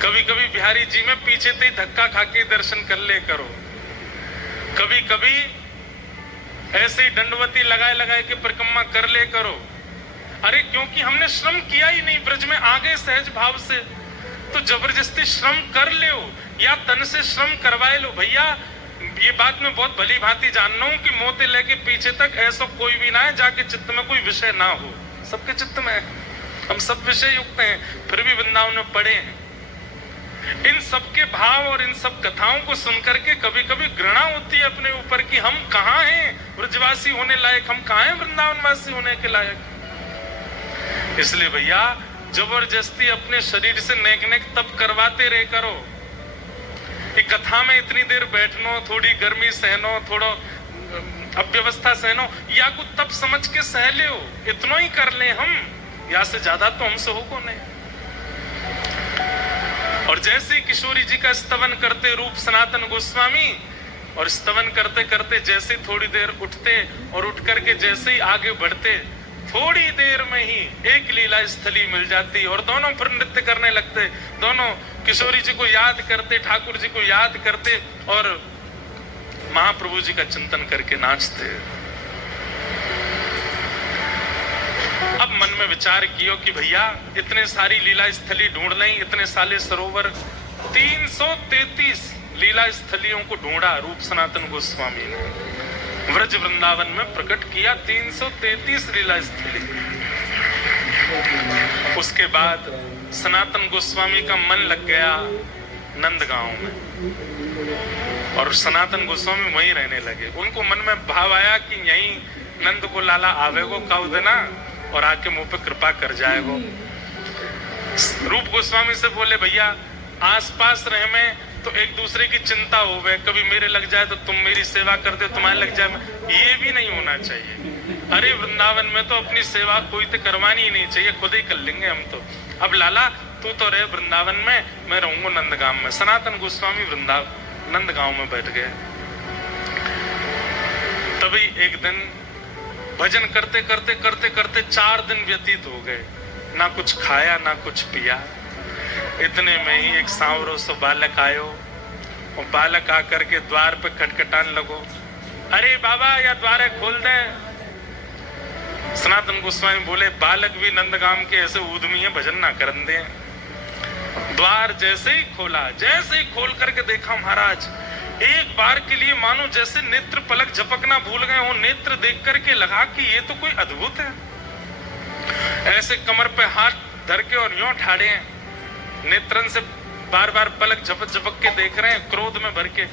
कभी कभी बिहारी जी में पीछे से ही धक्का खाके दर्शन कर ले करो, कभी कभी ऐसे ही दंडवती लगाए लगाए के परिक्रमा कर ले करो। अरे क्योंकि हमने श्रम किया ही नहीं, ब्रज में आ गए सहज भाव से, तो जबरदस्ती श्रम कर लो या तन से श्रम करवाए लो। भैया ये बात मैं बहुत भली भांति जानना हूं कि मोते लेके पीछे तक ऐसा कोई भी ना है जाके चित्त में कोई विषय ना हो। सबके चित्त में है, हम सब विषय युक्त हैं, फिर भी वृंदावन में पड़े हैं। इन सब के भाव और इन सब कथाओं को सुनकर के कभी कभी घृणा होती है अपने ऊपर कि हम कहाँ हैं ब्रजवासी होने लायक, हम कहाँ हैं वृंदावनवासी होने के लायक। इसलिए भैया जबरदस्ती अपने शरीर से नेक नेक तप करवाते रहे करो। कि कथा में इतनी देर बैठनो, थोड़ी गर्मी सहनो, थोड़ा अव्यवस्था सहनो, या कुछ तप समझ के सह ले, इतना ही कर ले हम, या से ज्यादा तो हमसे हो को नहीं। और जैसे ही किशोरी जी का स्तवन करते रूप सनातन गोस्वामी, और स्तवन करते करते जैसे थोड़ी देर उठते और उठ करके जैसे ही आगे बढ़ते, थोड़ी देर में ही एक लीला स्थली मिल जाती और दोनों फिर नृत्य करने लगते। दोनों किशोरी जी को याद करते, ठाकुर जी को याद करते और महाप्रभु जी का चिंतन करके नाचते। अब मन में विचार कियो कि भैया इतने सारी लीला स्थली ढूंढ लें, इतने साले सरोवर, 333 लीला स्थलियों को ढूंढा रूप सनातन गोस्वामी ने, व्रज वृंदावन में प्रकट किया 333 लीला स्थली। उसके बाद सनातन गोस्वामी का मन लग गया नंदगांव में और सनातन गोस्वामी वहीं रहने लगे। उनको मन में भाव आया कि यहीं नंद को लाला आवेगो कव देना, और आके मुंह पे कृपा कर जाएगो। रूप गोस्वामी से बोले भैया आसपास रहे में तो एक दूसरे की चिंता हो गए, कभी मेरे लग जाए तो तुम मेरी सेवा करते हो, तुम्हारे लग जाए, ये भी नहीं होना चाहिए। अरे वृंदावन में तो अपनी सेवा कोई तो करवानी ही नहीं चाहिए, खुद ही कर लेंगे हम तो। अब लाला तू तो रहे वृंदावन में, मैं रहूंगा नंदगांव में। सनातन गोस्वामी वृंदावन नंदगांव में बैठ गए। तभी एक दिन भजन करते करते करते करते 4 दिन व्यतीत हो गए, ना कुछ खाया ना कुछ पिया। इतने में ही एक सांवरो सो बालक आयो, और बालक आकर के द्वार पे खटखटाने लगो, अरे बाबा या द्वारे खोल दे। सनातन गोस्वामी बोले बालक भी नंदगाम के ऐसे उद्यमी है, भजन ना करन दे। द्वार जैसे ही खोला, जैसे ही खोल करके देखा महाराज, एक बार के लिए मानो जैसे नेत्र पलक झपकना भूल गए हो। नेत्र देख करके लगा कि ये तो कोई अद्भुत है। ऐसे कमर पे हाथ धर के और यूं ठाड़े हैं, नेत्रन से बार बार पलक झपक झपक के देख रहे हैं, क्रोध में भर के।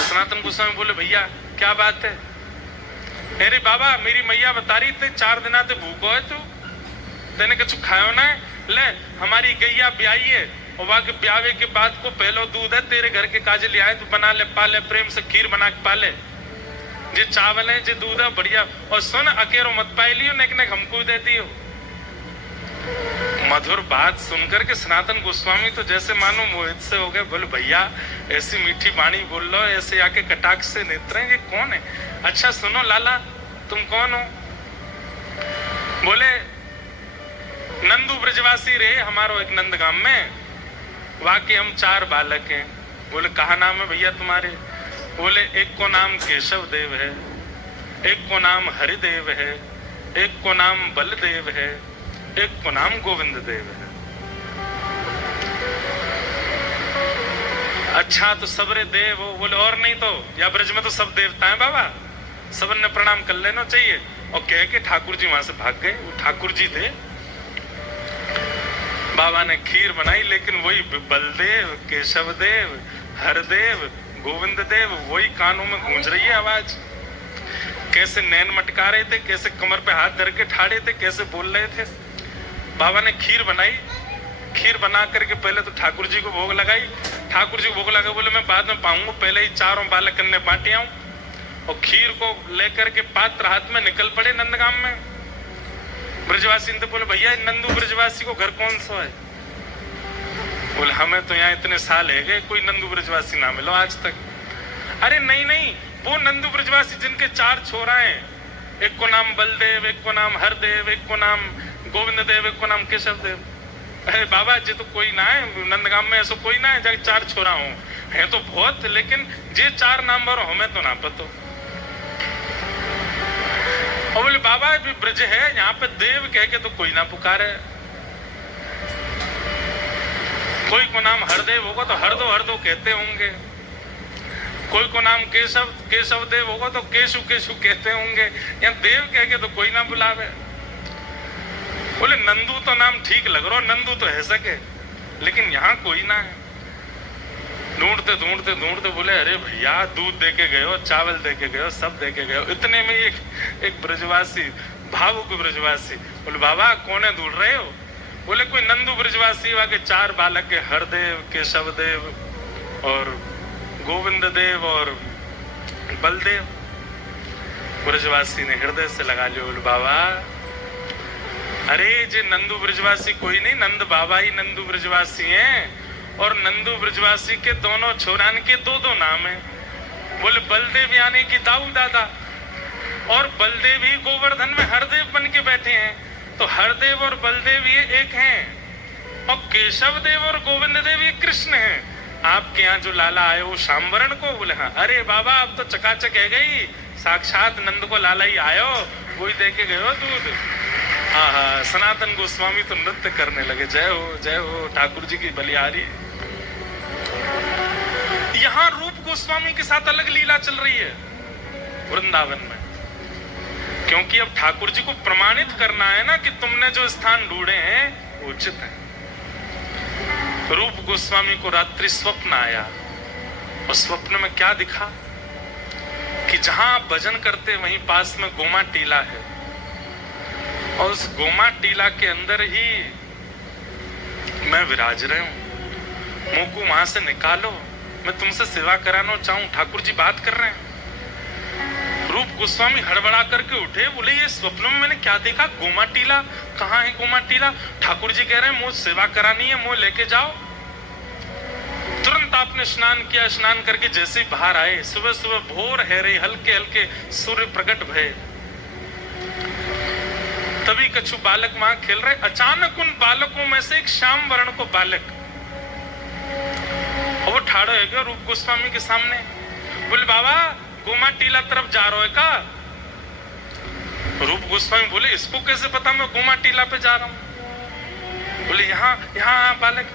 सनातन गोस्वामी बोले भैया क्या बात है? अरे बाबा मेरी मैया बता रही थी 4 दिन ते भूखो है तू, तेने कुछ खायो ना है? ले हमारी गैया ब्याई है, और वहां के ब्यावे के बाद को पहलो दूध है, तेरे घर के काजे ले आए, तू बना ले, पाले, प्रेम से खीर बना के पाले। जे चावल है जे दूध है बढ़िया, और सुन अकेरो मत पाई लियो, नेक नेक हमको दे दियो। मधुर बात सुनकर के सनातन गोस्वामी तो जैसे मानो मोहित से हो गए। बोले भैया ऐसी मीठी वाणी बोल लो, ऐसे आके कटाक्ष से नेत्र हैं, ये कौन है? अच्छा सुनो लाला तुम कौन हो? बोले नंदू ब्रजवासी रे हमारो एक नंदगाम में, वाकई हम 4 बालक हैं। बोले कहा नाम है भैया तुम्हारे? बोले एक को नाम केशव देव है, एक को नाम हरिदेव है, एक को नाम बलदेव है, एक को नाम गोविंद देव है। अच्छा तो सबरे देव हो? बोले और नहीं तो, या ब्रज में तो सब देवता हैं बाबा, सबन ने प्रणाम कर लेना चाहिए। और कह के ठाकुर जी वहां से भाग गए। वो ठाकुर जी थे। बाबा ने खीर बनाई, लेकिन वही बलदेव, केशव देव, हरदेव, गोविंद देव वही कानों में गूंज रही है आवाज। कैसे नैन मटका रहे थे, कैसे कमर पे हाथ धर के ठाड़े थे, कैसे बोल रहे थे। बाबा ने खीर बनाई, खीर बना करके पहले तो ठाकुर जी को भोग लगाई। ठाकुर जी को भोग लगा, बोले मैं बाद में पाऊंगा, पहले ही 4 बालक ने बांटे आऊं। और खीर को लेकर के पात्र हाथ में निकल पड़े नंदगाम में। ब्रजवासी ने तो बोले भैया नंदू ब्रजवासी को घर कौन सा है? बोले हमें तो यहाँ इतने साल है गए, कोई नंदू ब्रजवासी ना मिलो आज तक। अरे नहीं नहीं, वो नंदू ब्रजवासी जिनके 4 छोरा हैं, एक को नाम बलदेव, एक को नाम हरदेव, एक को नाम गोविंद देव, एक को नाम केशव देव। अरे बाबा जी तो कोई ना है नंदगाम में, ऐसा कोई ना है जहाँ 4 छोरा हो, है तो बहुत, लेकिन जे 4 नाम भरो हमें तो ना पतो। और बोले बाबा भी ब्रज है, यहाँ पे देव कह के तो कोई ना पुकारे। कोई को नाम हरदेव होगा तो हरदो हरदो कहते होंगे, कोई को नाम केशव केशव देव होगा तो केशु केशु कहते होंगे, यहाँ देव कह के तो कोई ना बुलावे। बोले नंदू तो नाम ठीक लग रहा, नंदू तो है सके, लेकिन यहाँ कोई ना है। ढूंढते ढूंढते ढूंढते बोले अरे भैया दूध दे के गए हो, चावल दे के गए हो, सब दे के गए हो। इतने में एक ब्रजवासी, भावुक ब्रजवासी, बोले बाबा कौन है ढूंढ रहे हो? बोले कोई नंदू ब्रजवासी, वहां के 4 बालक के हरदेव, केशव देव और गोविंद देव और बलदेव। ब्रजवासी ने हृदय से लगा लिया। बोले बाबा अरे जे नंदू ब्रजवासी कोई नहीं, नंद बाबा ही नंदू ब्रजवासी हैं। और नंदू ब्रजवासी के दोनों छोरान के 2-2 नाम है। बोले बलदेव यानी कि दाऊ दादा, और बलदेव ही गोवर्धन में हरदेव बन के बैठे हैं, तो हरदेव और बलदेव ये एक हैं। और केशव देव और गोविंद देव ये कृष्ण हैं। आपके यहाँ जो लाला आए वो शामवरण को? बोले हाँ। अरे बाबा अब तो चकाचक है गई, साक्षात नंद को लाला ही आयो, वही दे के गए हो दूध। हाँ, सनातन गोस्वामी तो नृत्य करने लगे, जय हो ठाकुर जी की बलिहारी। यहाँ रूप गोस्वामी के साथ अलग लीला चल रही है वृंदावन में, क्योंकि अब ठाकुर जी को प्रमाणित करना है ना कि तुमने जो स्थान ढूंढे हैं वो उचित है। रूप गोस्वामी को रात्रि स्वप्न आया, और स्वप्न में क्या दिखा कि जहां आप भजन करते वहीं पास में गोमा टीला है। और उस गोमा टीला के अंदर ही मैं विराज रहे हूं। मुंह को वहां से निकालो, मैं तुमसे सेवा कराना चाहूं। ठाकुर जी बात कर रहे हैं। रूप गोस्वामी हड़बड़ा करके उठे, बोले ये स्वप्न में मैंने क्या देखा? गोमा टीला कहाँ है? गोमा टीला? ठाकुर जी कह रहे हैं मुझ सेवा करानी है, मुझे लेके जाओ। तुरंत आपने स्नान किया। स्नान करके जैसे ही बाहर आए, सुबह सुबह भोर है रही, हल्के हल्के सूर्य प्रकट भये। तभी कछु बालक वहां खेल रहे। अचानक उन बालकों में से एक श्याम वर्ण को बालक, और वो ठाड़ो है गया रूप गोस्वामी के सामने। बोले बाबा गोमा टीला तरफ जा रहे हो का? रूप गोस्वामी बोले इसको कैसे पता मैं गोमा टीला पे जा रहा हूं? बोले यहाँ यहाँ बालक,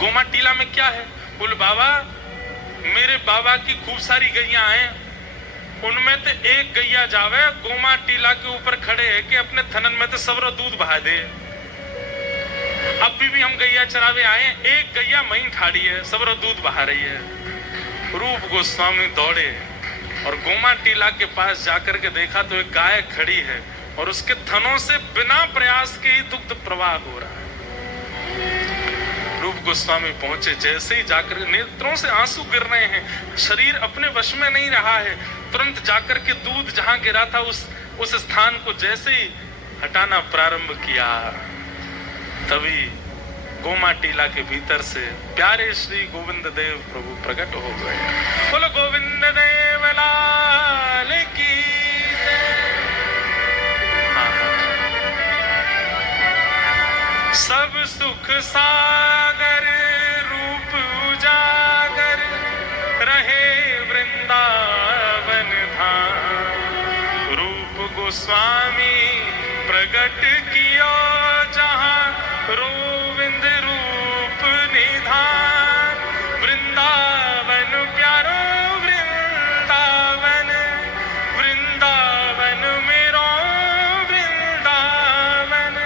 गोमा टीला में क्या है? बोले बाबा मेरे बाबा की खूब सारी गैया हैं, उनमें तो एक गैया जावे गोमा टीला के ऊपर खड़े है कि अपने थनन में तो सबरो दूध बहा दे। अभी भी हम गैया चरावे आए, एक गैया मई ठाड़ी है, सबरो दूध बहा रही है। रूप गोस्वामी दौड़े और गोमा टीला के पास जाकर के देखा तो एक गाय खड़ी है और उसके थनों से बिना प्रयास के ही दुग्ध प्रवाह हो रहा है। रूप गोस्वामी पहुंचे, जैसे ही जाकर नेत्रों से आंसू गिर रहे हैं, शरीर अपने वश में नहीं रहा है। तुरंत जाकर के दूध जहां गिरा था उस स्थान को जैसे ही हटाना प्रारंभ किया, तभी गोमा टीला के भीतर से प्यारे श्री गोविंद देव प्रभु प्रकट हो गए। बोलो गोविंद देव लाल की जय। सब सुख सागर रूप उजागर रहे वृंदावन धाम। रूप गोस्वामी प्रकट कियो जहां गोविंद रूप निधान। वृंदावन प्यारो वृंदावन, वृंदावन मेरो वृंदावन।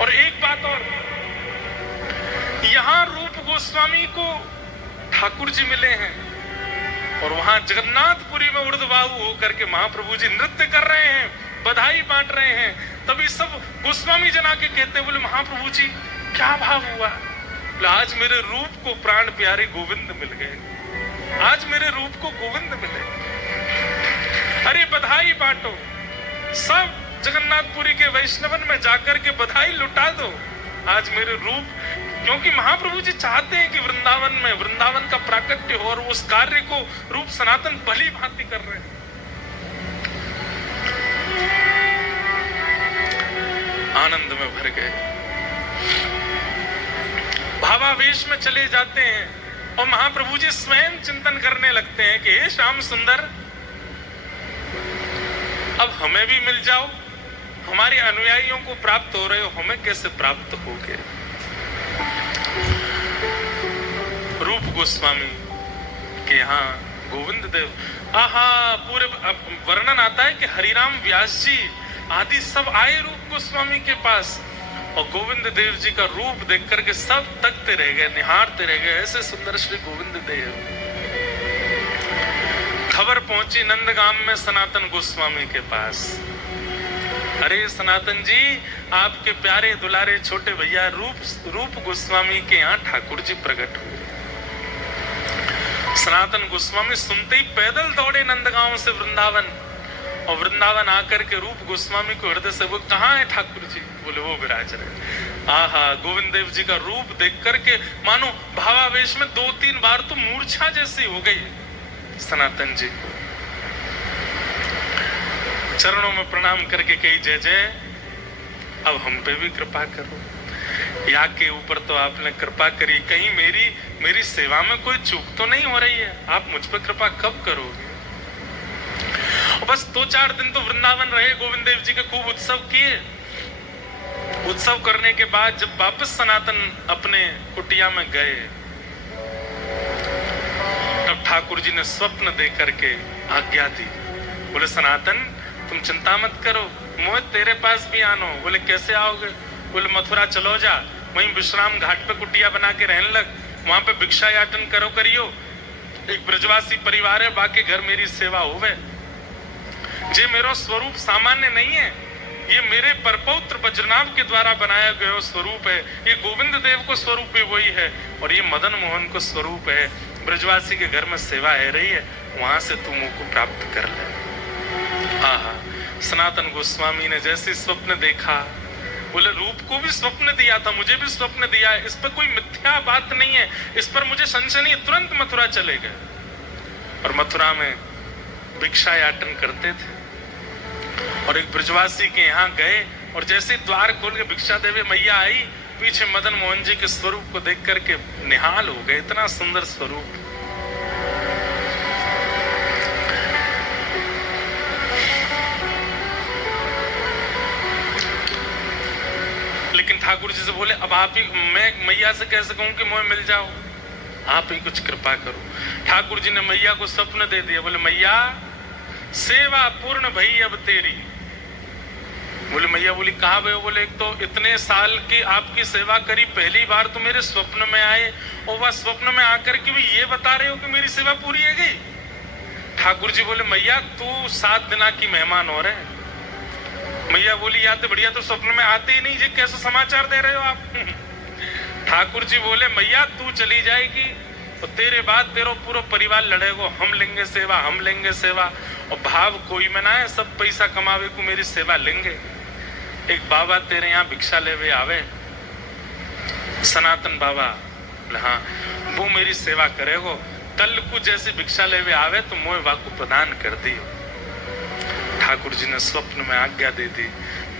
और एक बात और, यहाँ रूप गोस्वामी को ठाकुर जी मिले हैं और वहां जगन्नाथपुरी में उर्दबाहु होकर के महाप्रभु जी नृत्य कर रहे हैं, बधाई बांट रहे हैं। तभी सब गोस्वामी जन आके कहते हैं, बोले महाप्रभु जी क्या भाव हुआ? आज मेरे रूप को प्राण प्यारे गोविंद मिल गए, आज मेरे रूप को गोविंद मिले। अरे बधाई बांटो, सब जगन्नाथपुरी के वैष्णवन में जाकर के बधाई लुटा दो, आज मेरे रूप। क्योंकि महाप्रभु जी चाहते हैं कि वृंदावन में वृंदावन का प्राकट्य हो और उस कार्य को रूप सनातन भली भांति कर रहे हैं। आनंद में भर गए, भावावेश में चले जाते हैं और महाप्रभु जी स्वयं चिंतन करने लगते हैं कि हे श्याम सुंदर, अब हमें भी मिल जाओ, हमारे अनुयायियों को प्राप्त हो रहे हो, हमें कैसे प्राप्त होगे? रूप गोस्वामी के यहाँ गोविंद देव आहा पूरे वर्णन आता है कि हरिराम व्यास जी आदि सब आए रूप गोस्वामी के पास और गोविंद देव जी का रूप देख करके सब तकते रह गए, निहारते रह गए, ऐसे सुंदर श्री गोविंद देव। खबर पहुंची नंदगाम में सनातन गोस्वामी के पास, अरे सनातन जी आपके प्यारे दुलारे छोटे भैया रूप गोस्वामी के यहाँ ठाकुर जी प्रकट हुए। सनातन गोस्वामी सुनते ही पैदल दौड़े नंदगांव से वृंदावन और वृंदावन आकर के रूप गोस्वामी को हृदय से, वो कहाँ है ठाकुर जी? बोले वो विराज रहे। आहा गोविंद देव जी का रूप देख करके मानो भावावेश में 2-3 बार तो मूर्छा जैसी हो गई सनातन जी। चरणों में प्रणाम करके कही जय जय, अब हम पे भी कृपा करो, या के ऊपर तो आपने कृपा करी, कहीं मेरी सेवा में कोई चूक तो नहीं हो रही है, आप मुझ पर कृपा कब करोगे? बस 2-4 दिन तो वृंदावन रहे, गोविंद देव जी के खूब उत्सव किए। उत्सव करने के बाद जब वापस सनातन अपने कुटिया में गए, तब ठाकुर जी ने स्वप्न दे करके आज्ञा दी, बोले सनातन तुम चिंता मत करो, मोहित तेरे पास भी आनो। बोले कैसे आओगे? बोले मथुरा चलो जा, वहीं विश्राम घाट पे कुटिया बना के रहने लग, वहां पे भिक्षा याटन करियो, एक ब्रजवासी परिवार है, बाकी घर मेरी सेवा होवे। जे मेरो स्वरूप सामान्य नहीं है, ये मेरे परपौत्र वज्रनाभ के द्वारा बनाया गया स्वरूप है, ये गोविंद देव को स्वरूप भी वही है और ये मदन मोहन को स्वरूप है। ब्रजवासी के घर में सेवा है रही है, वहां से तू मुंह को प्राप्त कर ले। आहा, सनातन गोस्वामी ने जैसे स्वप्न देखा, बोले रूप को भी स्वप्न दिया था, मुझे भी स्वप्न दिया है, इस पर कोई मिथ्या बात नहीं है, इस पर मुझे संशय नहीं। तुरंत मथुरा चले गए और मथुरा में भिक्षा याटन करते थे और एक ब्रजवासी के यहाँ गए और जैसे द्वार खोल के भिक्षा देवे मैया आई, पीछे मदन मोहन जी के स्वरूप को देख करके निहाल हो गए। इतना सुंदर स्वरूप। लेकिन ठाकुर जी से बोले अब आप ही, मैं मैया से कैसे कहूं कि मुझे मिल जाओ, आप ही कुछ कृपा करो। ठाकुर जी ने मैया को स्वप्न दे दिया, बोले मैया सेवा पूर्ण भई अब तेरी। बोले मैया बोली कहा भैया? बोले एक तो इतने साल की आपकी सेवा करी, पहली बार तो मेरे स्वप्न में आए और वह स्वप्न में आकर के भी ये बता रहे हो कि मेरी सेवा पूरी है गई। ठाकुर जी बोले मैया तू 7 दिन की मेहमान हो रहे। मैया बोली या तो बढ़िया, तो स्वप्न में आते ही नहीं, ये कैसे समाचार दे रहे हो आप? ठाकुर जी बोले मैया तू चली जाएगी तो तेरे बाद तेरा पूरा परिवार लड़ेगो, हम लेंगे सेवा, हम लेंगे सेवा। और भाव कोई में ना है, सब पैसा कमावे को मेरी सेवा लेंगे। एक बाबा तेरे यहाँ भिक्षा लेवे आवे, सनातन बाबा, बोले हाँ, वो मेरी सेवा करेगो। कल को जैसे भिक्षा लेवे आवे तो मोह वाकु प्रदान कर दियो। ठाकुर जी ने स्वप्न में आज्ञा दे दी।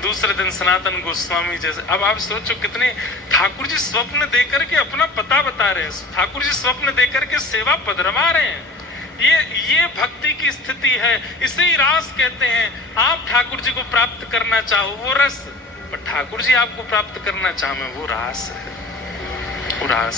दूसरे दिन सनातन गोस्वामी जैसे, अब आप सोचो कितने, ठाकुर जी स्वप्न देकर के अपना पता बता रहे हैं, ठाकुर जी स्वप्न देकर के सेवा पधरवा रहे हैं। ये भक्ति की स्थिति है, इसे ही रास कहते हैं। आप ठाकुर जी को प्राप्त करना चाहो वो रस, पर ठाकुर जी आपको प्राप्त करना चाहे वो रास है, वो रास।